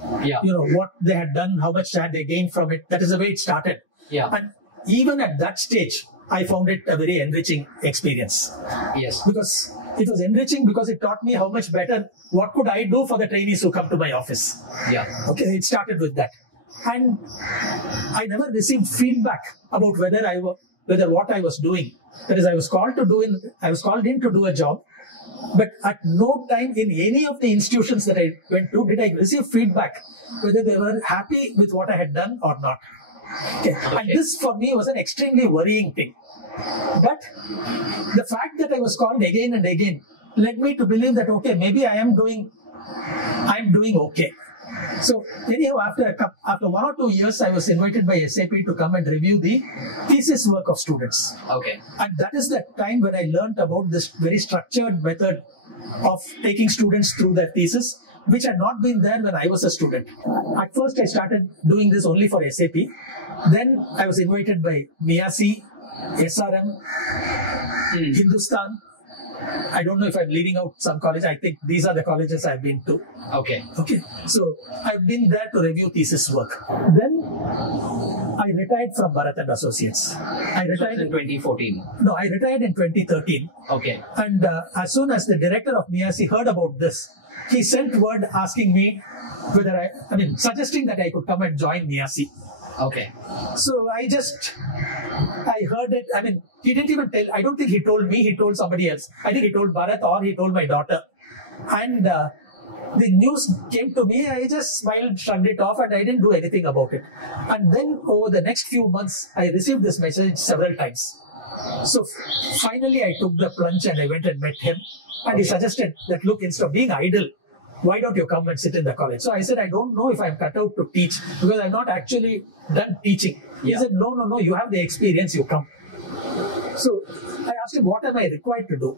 what they had done, how much had they gained from it. That is the way it started. Yeah. And even at that stage, I found it a very enriching experience. Yes. Because it was enriching because it taught me how much better, what could I do for the trainees who come to my office. Yeah. Okay, it started with that. And I never received feedback about whether what I was doing. That is, I was called in to do a job, but at no time in any of the institutions that I went to did I receive feedback whether they were happy with what I had done or not. Okay. And this for me was an extremely worrying thing. But the fact that I was called again and again led me to believe that, okay, maybe I'm doing okay. So anyhow, after 1 or 2 years, I was invited by SAP to come and review the thesis work of students. Okay. And that is the time when I learned about this very structured method of taking students through their thesis, which had not been there when I was a student. At first, I started doing this only for SAP. Then I was invited by MIASI, SRM, Hindustan. I don't know if I'm leaving out some college. I think these are the colleges I've been to. Okay. So I've been there to review thesis work. Then I retired from Bharat and Associates. I retired in 2014. No, I retired in 2013. Okay. And as soon as the director of MIASI heard about this, he sent word asking me whether suggesting that I could come and join MIASI. Okay. So I heard it. He didn't even tell. I don't think he told me. He told somebody else. I think he told Bharat or he told my daughter. And the news came to me. I just smiled, shrugged it off, and I didn't do anything about it. And then over the next few months, I received this message several times. So finally, I took the plunge and I went and met him. And he suggested that, look, instead of being idle, why don't you come and sit in the college? So I said, I don't know if I'm cut out to teach because I've not actually done teaching. He said, no, you have the experience, you come. So I asked him, what am I required to do?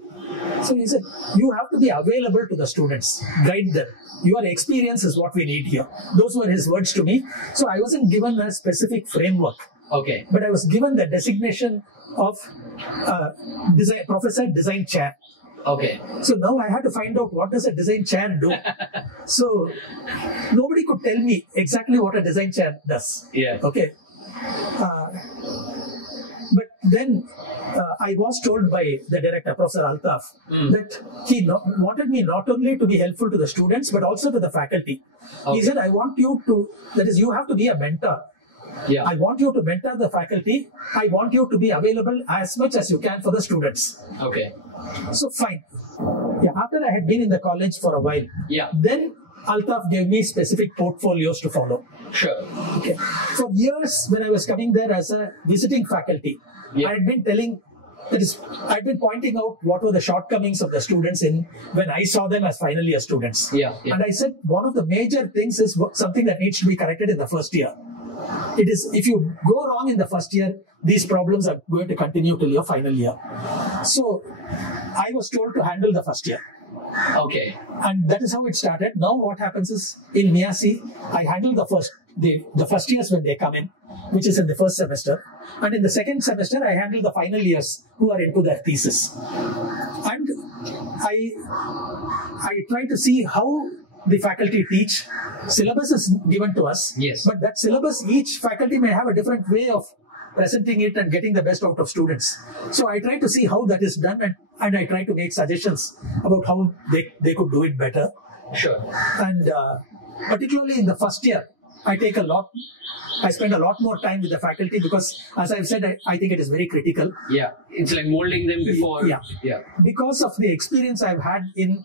So he said, you have to be available to the students, guide them. Your experience is what we need here. Those were his words to me. So I wasn't given a specific framework. Okay. But I was given the designation of Professor Design Chair. Okay. So now I had to find out what does a design chair do. So nobody could tell me exactly what a design chair does. Yeah. Okay. But then I was told by the director, Professor Altaf, that he wanted me not only to be helpful to the students, but also to the faculty. Okay. He said, I want you to, that is, you have to be a mentor Yeah. I want you to mentor the faculty. I want you to be available as much as you can for the students. Okay. So fine. Yeah, after I had been in the college for a while, Yeah. then Altaf gave me specific portfolios to follow. Sure. Okay. For years, when I was coming there as a visiting faculty, Yeah. I had been I'd been pointing out what were the shortcomings of the students when I saw them as final year students. Yeah. Yeah. And I said one of the major things is something that needs to be corrected in the first year. It is, if you go wrong in the first year, these problems are going to continue till your final year. So I was told to handle the first year. Okay. And that is how it started. Now what happens is, in MIASI, I handle the first years when they come in, which is in the first semester. And in the second semester, I handle the final years who are into their thesis. And I try to see how the faculty teach. Syllabus is given to us. Yes. But that syllabus, each faculty may have a different way of presenting it and getting the best out of students. So I try to see how that is done, and I try to make suggestions about how they could do it better. Sure. And particularly in the first year, I spend a lot more time with the faculty because, as I've said, I think it is very critical. Yeah. It's like molding them before. Yeah. Yeah. Because of the experience I've had in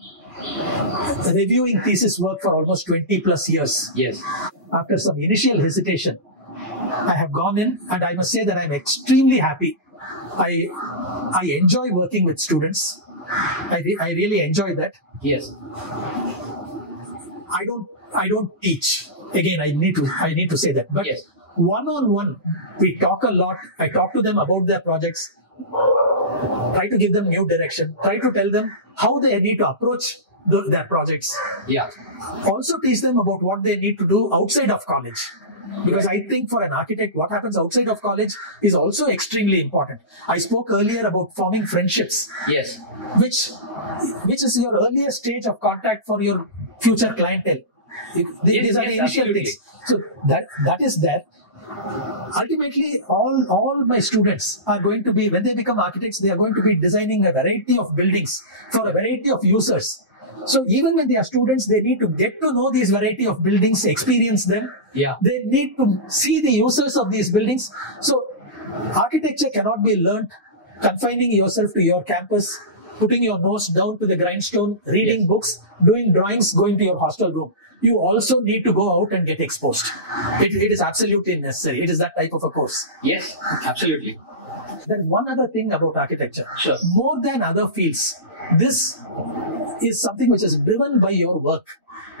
reviewing thesis work for almost 20 plus years. Yes. After some initial hesitation, I have gone in, and I must say that I'm extremely happy. I enjoy working with students. I really enjoy that. Yes. I don't teach. Again, I need to say that. But Yes. one-on-one, we talk a lot. I talk to them about their projects. Try to give them new direction. Try to tell them how they need to approach their projects. Yeah. Also teach them about what they need to do outside of college. Because I think for an architect, what happens outside of college is also extremely important. I spoke earlier about forming friendships, Yes. which is your earliest stage of contact for your future clientele. These are the initial absolutely. things. So that is there. Ultimately, all my students are going to be, when they become architects, they are going to be designing a variety of buildings for a variety of users. So even when they are students, they need to get to know these variety of buildings, experience them. Yeah. They need to see the users of these buildings. So architecture cannot be learned confining yourself to your campus, putting your nose down to the grindstone, reading Yes. books, doing drawings, going to your hostel room. You also need to go out and get exposed. It is absolutely necessary. It is that type of a course. Yes. Absolutely. Then one other thing about architecture. Sure. More than other fields, this is something which is driven by your work.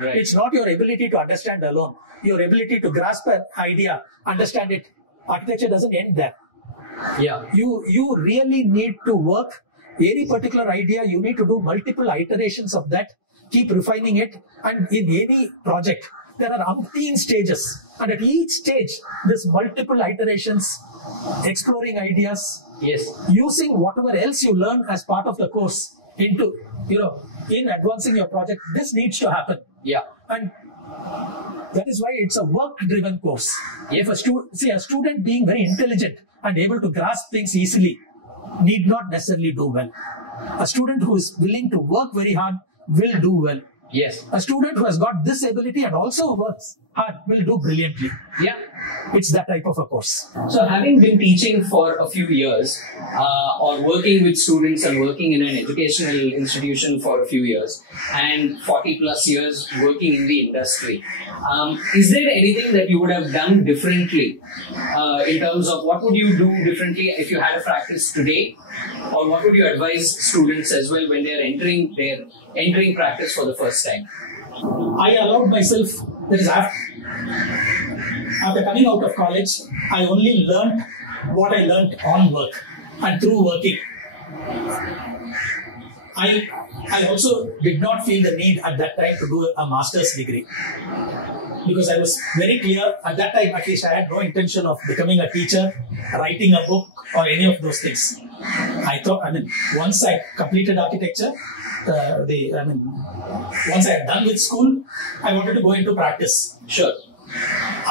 Right. It's not your ability to understand alone. Your ability to grasp an idea, understand it. Architecture doesn't end there. Yeah. You really need to work any particular idea. You need to do multiple iterations of that, keep refining it. And in any project, there are umpteen stages. And at each stage, there's multiple iterations, exploring ideas, Yes. using whatever else you learn as part of the course into, in advancing your project. This needs to happen. Yeah. And that is why it's a work-driven course. Yes. If a student being very intelligent and able to grasp things easily need not necessarily do well. A student who is willing to work very hard will do well. Yes. A student who has got this ability and also works hard will do brilliantly. Yeah. It's that type of a course. So, having been teaching for a few years, or working with students and working in an educational institution for a few years, and 40 plus years working in the industry, is there anything that you would have done differently in terms of what would you do differently if you had a practice today, or what would you advise students as well when they are entering practice for the first time? I allowed myself, that is after coming out of college, I only learned what I learned on work and through working. I also did not feel the need at that time to do a master's degree, because I was very clear at that time, at least I had no intention of becoming a teacher, writing a book or any of those things. I thought, once I completed architecture, once I had done with school, I wanted to go into practice. Sure.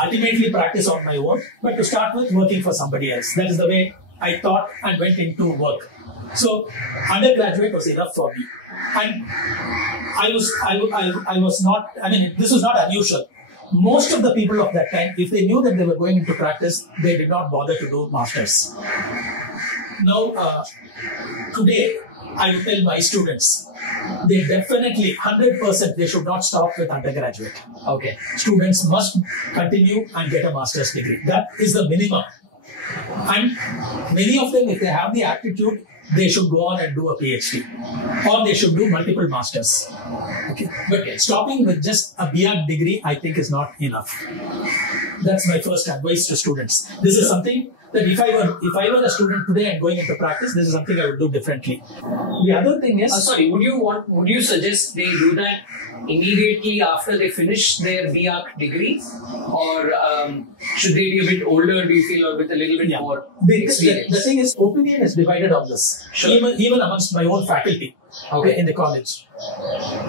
Ultimately practice on my own, but to start with working for somebody else. That is the way I thought and went into work. So undergraduate was enough for me. And I was not, this was not unusual. most of the people of that time, if they knew that they were going into practice, they did not bother to do masters. Now, today, I will tell my students, they definitely, 100%, they should not stop with undergraduate. Okay. Students must continue and get a master's degree. That is the minimum. And many of them, if they have the aptitude, they should go on and do a PhD. Or they should do multiple masters. Okay. But stopping with just a BArch degree, I think is not enough. That's my first advice to students. This is something that if I were a student today and going into practice, this is something I would do differently. The other thing is... would you suggest they do that immediately after they finish their BArch degree? Or should they be a bit older, do you feel, or with a little bit more experience? The thing is, opinion is divided on this. Sure. Even amongst my own faculty in the college.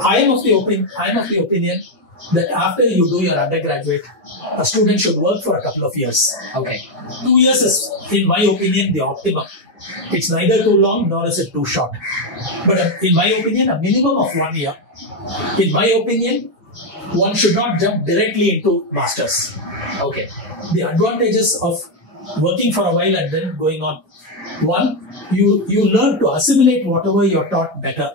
I am of the opinion that after you do your undergraduate, a student should work for a couple of years. Okay. 2 years is, in my opinion, the optimum. It's neither too long nor is it too short. But in my opinion, a minimum of 1 year. In my opinion, one should not jump directly into masters. Okay. The advantages of working for a while and then going on. One, you learn to assimilate whatever you're taught better.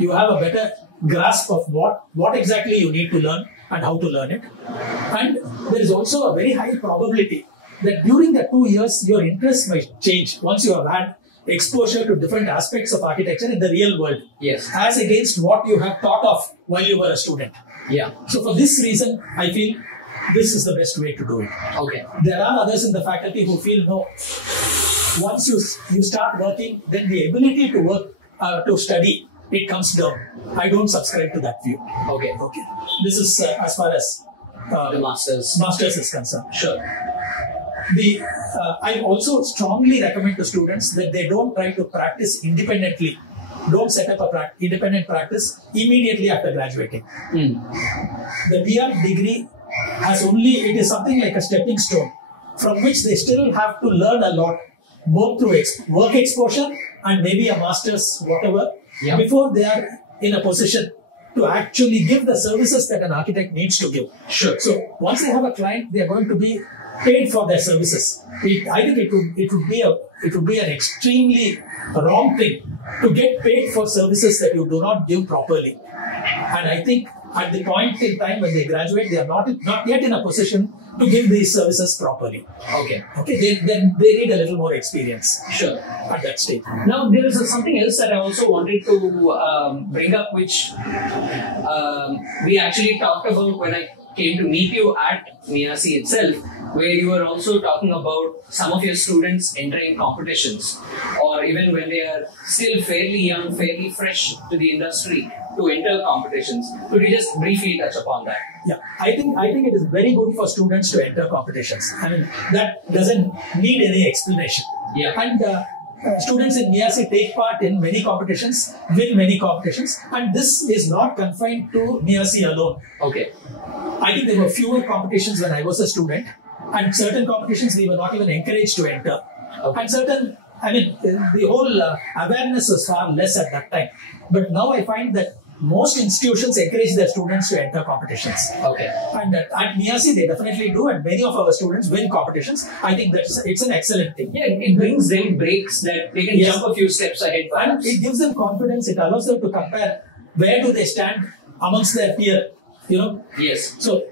You have a better grasp of what exactly you need to learn and how to learn it. And there is also a very high probability that during the 2 years, your interest might change once you have had exposure to different aspects of architecture in the real world. Yes. As against what you have thought of while you were a student. Yeah. So for this reason, I feel this is the best way to do it. Okay. There are others in the faculty who feel no. Once you start working, then the ability to work, to study, it comes down. I don't subscribe to that view. Okay. This is as far as the masters is concerned. Sure. I also strongly recommend to students that they don't try to practice independently. Don't set up a independent practice immediately after graduating. The BArch degree it is something like a stepping stone from which they still have to learn a lot, both through work exposure and maybe a master's, whatever, before they are in a position to actually give the services that an architect needs to give. Sure. So once they have a client, they are going to be paid for their services. I think it would be an extremely wrong thing to get paid for services that you do not give properly. And I think at the point in time when they graduate, they are not yet in a position to give these services properly. Okay. They need a little more experience. Sure. At that stage. Now, there is something else that I also wanted to bring up, which we actually talked about when I came to meet you at MIASI itself, where you were also talking about some of your students entering competitions, or even when they are still fairly young, fairly fresh to the industry, to enter competitions. Could you just briefly touch upon that? Yeah, I think it is very good for students to enter competitions. I mean, that doesn't need any explanation. Yeah. And students in MIASI take part in many competitions, win many competitions, and this is not confined to MIASI alone. Okay. I think there were fewer competitions when I was a student, and certain competitions we were not even encouraged to enter. Okay. And the whole awareness was far less at that time. But now I find that most institutions encourage their students to enter competitions. Okay. And at MIASI, they definitely do, and many of our students win competitions. I think it's an excellent thing. Yeah, it brings them breaks that they can jump a few steps ahead. And it gives them confidence. It allows them to compare where do they stand amongst their peer. Yes. So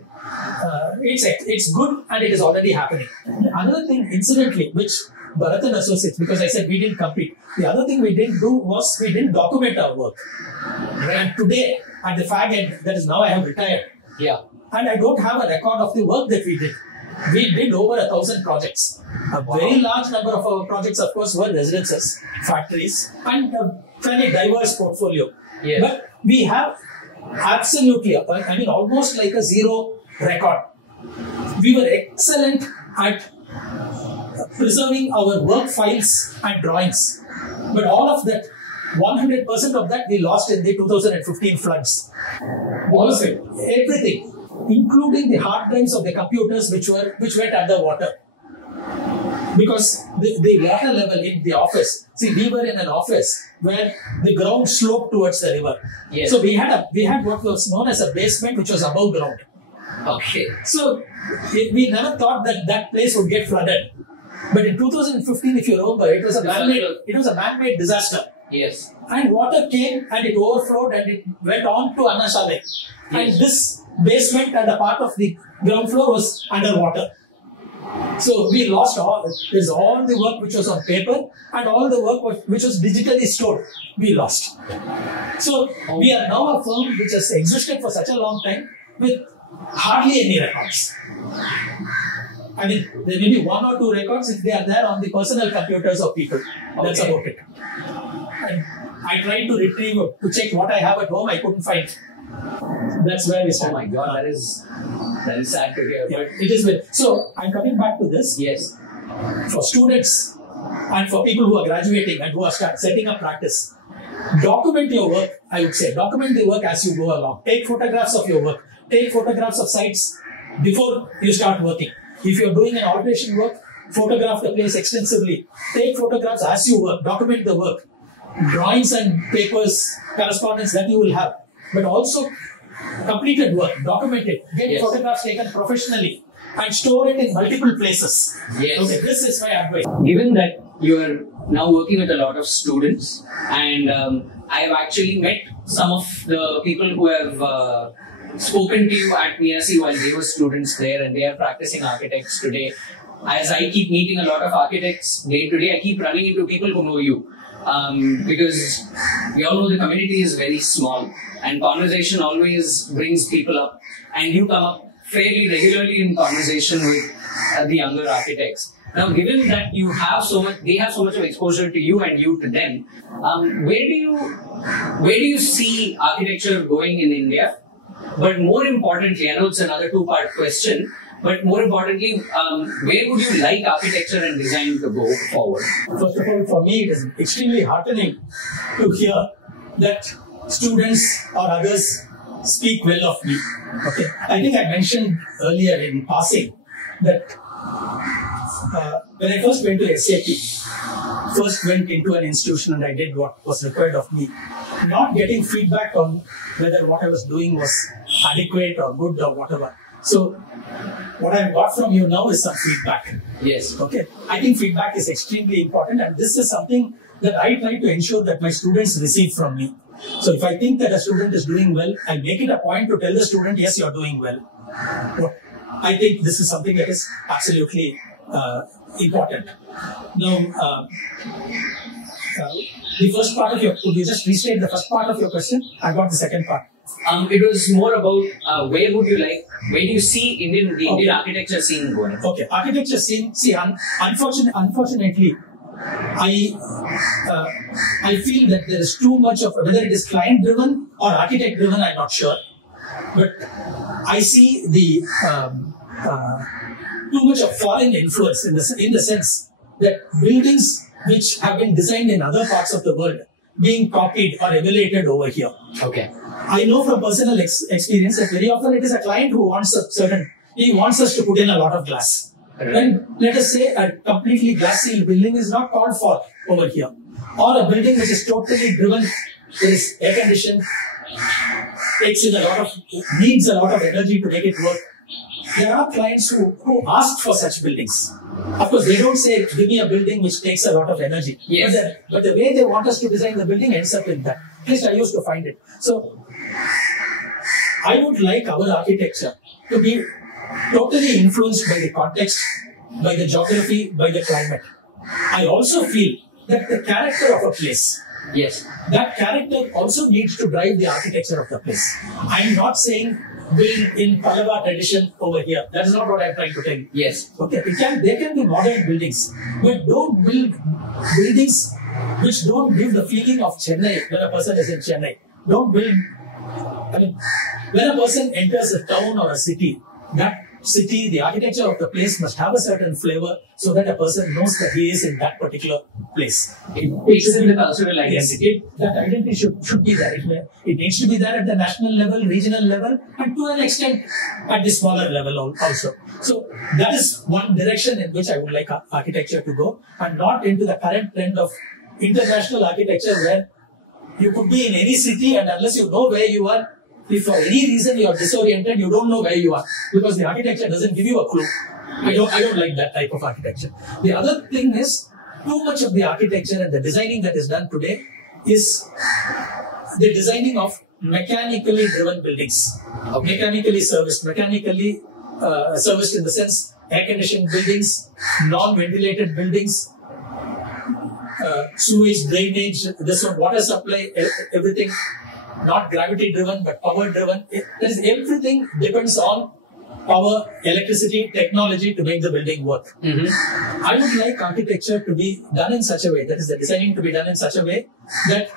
it's good, and it is already happening. Another thing, incidentally, which Bharat and Associates, because I said we didn't compete. The other thing we didn't do was we didn't document our work. And today, at the fag end, that is now I have retired. Yeah. And I don't have a record of the work that we did. We did over 1,000 projects. A very large number of our projects, of course, were residences, factories, and a fairly diverse portfolio. Yes. But we have absolutely, almost like a zero record. We were excellent at preserving our work files and drawings. But all of that, 100% of that we lost in the 2015 floods. All of it. Everything. Including the hard drives of the computers which went underwater. Because the water level in the office, we were in an office where the ground sloped towards the river. Yes. So we had what was known as a basement which was above ground. Okay. So we never thought that that place would get flooded. But in 2015, if you remember, it was a man-made disaster. Yes. And water came and it overflowed and it went on to Anna Shale. And this basement and a part of the ground floor was underwater. So we lost all the work which was on paper and all the work which was digitally stored. We lost. So we are now a firm which has existed for such a long time with hardly any records. I mean, there may be 1 or 2 records if they are there on the personal computers of people. That's about it. And I tried to retrieve, to check what I have at home, I couldn't find. That's where we stand. Oh my God, that is sad to hear. Yeah, it is well. So I'm coming back to this. Yes. For students and for people who are graduating and who are setting up practice, document your work, I would say. Document the work as you go along. Take photographs of your work. Take photographs of sites before you start working. If you're doing an alteration work, photograph the place extensively. Take photographs as you work. Document the work. Drawings and papers, correspondence that you will have. But also completed work. Document it. Get photographs taken professionally and store it in multiple places. Yes. Okay, this is my advice. Given that you are now working with a lot of students, and I have actually met some of the people who have spoken to you at PNC while they were students there, and they are practicing architects today. As I keep meeting a lot of architects day to day, I keep running into people who know you. Because we all know the community is very small and conversation always brings people up, and you come up fairly regularly in conversation with the younger architects. Now, given that you have so much, they have so much of exposure to you and you to them, where do you see architecture going in India? But more importantly, I know it's another 2-part question, but more importantly, where would you like architecture and design to go forward? First of all, for me, it is extremely heartening to hear that students or others speak well of me. Okay, I think I mentioned earlier in passing that when I first went to SAP, first went into an institution and I did what was required of me, not getting feedback on whether what I was doing was adequate or good or whatever. So what I've got from you now is some feedback. Yes. Okay. I think feedback is extremely important, and this is something that I try to ensure that my students receive from me. So if I think that a student is doing well, I make it a point to tell the student, yes, you're doing well. I think this is something that is absolutely important. Now, the first part of could you just restate the first part of your question? I got the second part. It was more about where do you see the Indian architecture scene going? Okay, architecture scene. See, unfortunately, I feel that there is too much of, whether it is client driven or architect driven, I'm not sure, but I see the too much of foreign influence in the sense that buildings which have been designed in other parts of the world being copied or emulated over here. Okay. I know from personal experience that very often it is a client who wants he wants us to put in a lot of glass. Right. Then let us say a completely glass sealed building is not called for over here. Or a building which is totally driven, there is air conditioned, needs a lot of energy to make it work. There are clients who ask for such buildings. Of course, they don't say, give me a building which takes a lot of energy. Yes. But the way they want us to design the building ends up in that. At least I used to find it. So, I would like our architecture to be totally influenced by the context, by the geography, by the climate. I also feel that the character of a place, yes, that character also needs to drive the architecture of the place. I'm not saying build in Pallava tradition over here. That is not what I'm trying to tell you. yes. Okay, there can be modern buildings, but don't build buildings which don't give the feeling of Chennai when a person is in Chennai. Don't build, when a person enters a town or a city, that city, the architecture of the place must have a certain flavor so that a person knows that he is in that particular place. It should be the cultural identity. That identity should be there. It needs to be there at the national level, regional level, and to an extent at the smaller level also. So that is one direction in which I would like architecture to go, and not into the current trend of international architecture where you could be in any city and unless you know where you are, if for any reason you are disoriented, you don't know where you are because the architecture doesn't give you a clue. I don't like that type of architecture. The other thing is, too much of the architecture and the designing that is done today is the designing of mechanically driven buildings, mechanically serviced in the sense air-conditioned buildings, non-ventilated buildings, sewage, drainage, this one, water supply, everything, not gravity-driven but power-driven. Everything depends on power, electricity, technology to make the building work. Mm-hmm. I would like architecture to be done in such a way, that is the designing to be done in such a way that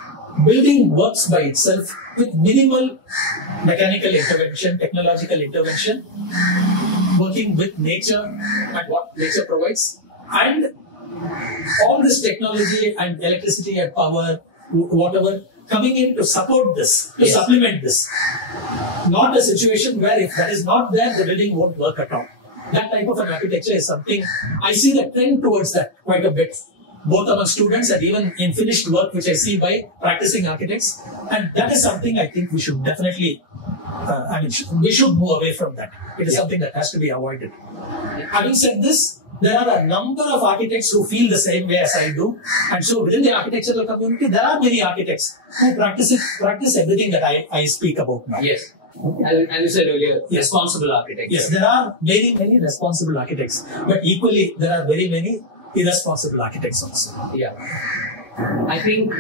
building works by itself with minimal mechanical intervention, technological intervention, working with nature and what nature provides, and all this technology and electricity and power, whatever, coming in to support this, to supplement this. Not a situation where if that is not there, the building won't work at all. That type of an architecture is something, I see the trend towards that quite a bit, both among students and even in finished work, which I see by practicing architects. And that is something I think we should definitely, we should move away from that. It is something that has to be avoided. Having said this, there are a number of architects who feel the same way as I do. And so within the architectural community, there are many architects who practice everything that I speak about now. Yes. As you said earlier, responsible architecture. Yes, there are many responsible architects, but equally there are very many irresponsible architects also. Yeah. I think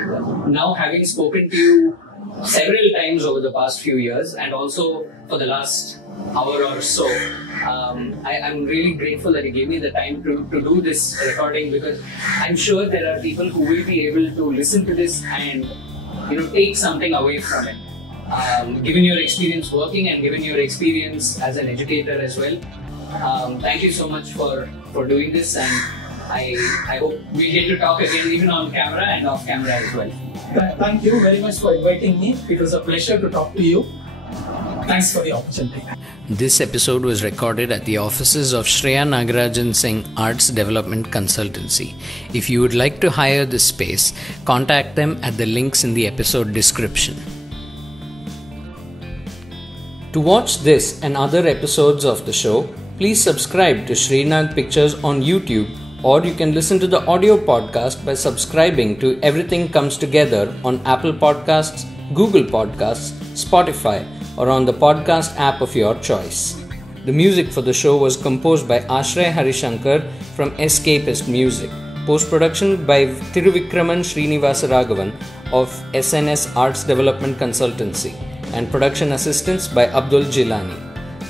now, having spoken to you several times over the past few years and also for the last hour or so, I'm really grateful that you gave me the time to do this recording, because I'm sure there are people who will be able to listen to this and take something away from it. Given your experience working and given your experience as an educator as well, thank you so much for doing this, and I hope we get to talk again even on camera and off camera as well. Thank you very much for inviting me. It was a pleasure to talk to you. Thanks for the opportunity. This episode was recorded at the offices of Shreya Nagarajan Singh Arts Development Consultancy. If you would like to hire this space, contact them at the links in the episode description. To watch this and other episodes of the show, please subscribe to Srinag Pictures on YouTube, or you can listen to the audio podcast by subscribing to Everything Comes Together on Apple Podcasts, Google Podcasts, Spotify, or on the podcast app of your choice. The music for the show was composed by Ashray Harishankar from Escapist Music. Post-production by Thiruvikraman Srinivasa Raghavan of SNS Arts Development Consultancy, and production assistance by Abdul Jilani.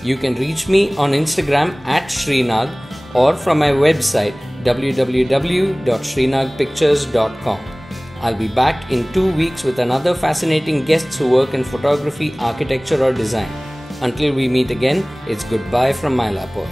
You can reach me on Instagram at Srinag or from my website www.srinagpictures.com. I'll be back in 2 weeks with another fascinating guests who work in photography, architecture or design. Until we meet again, it's goodbye from Mylapore.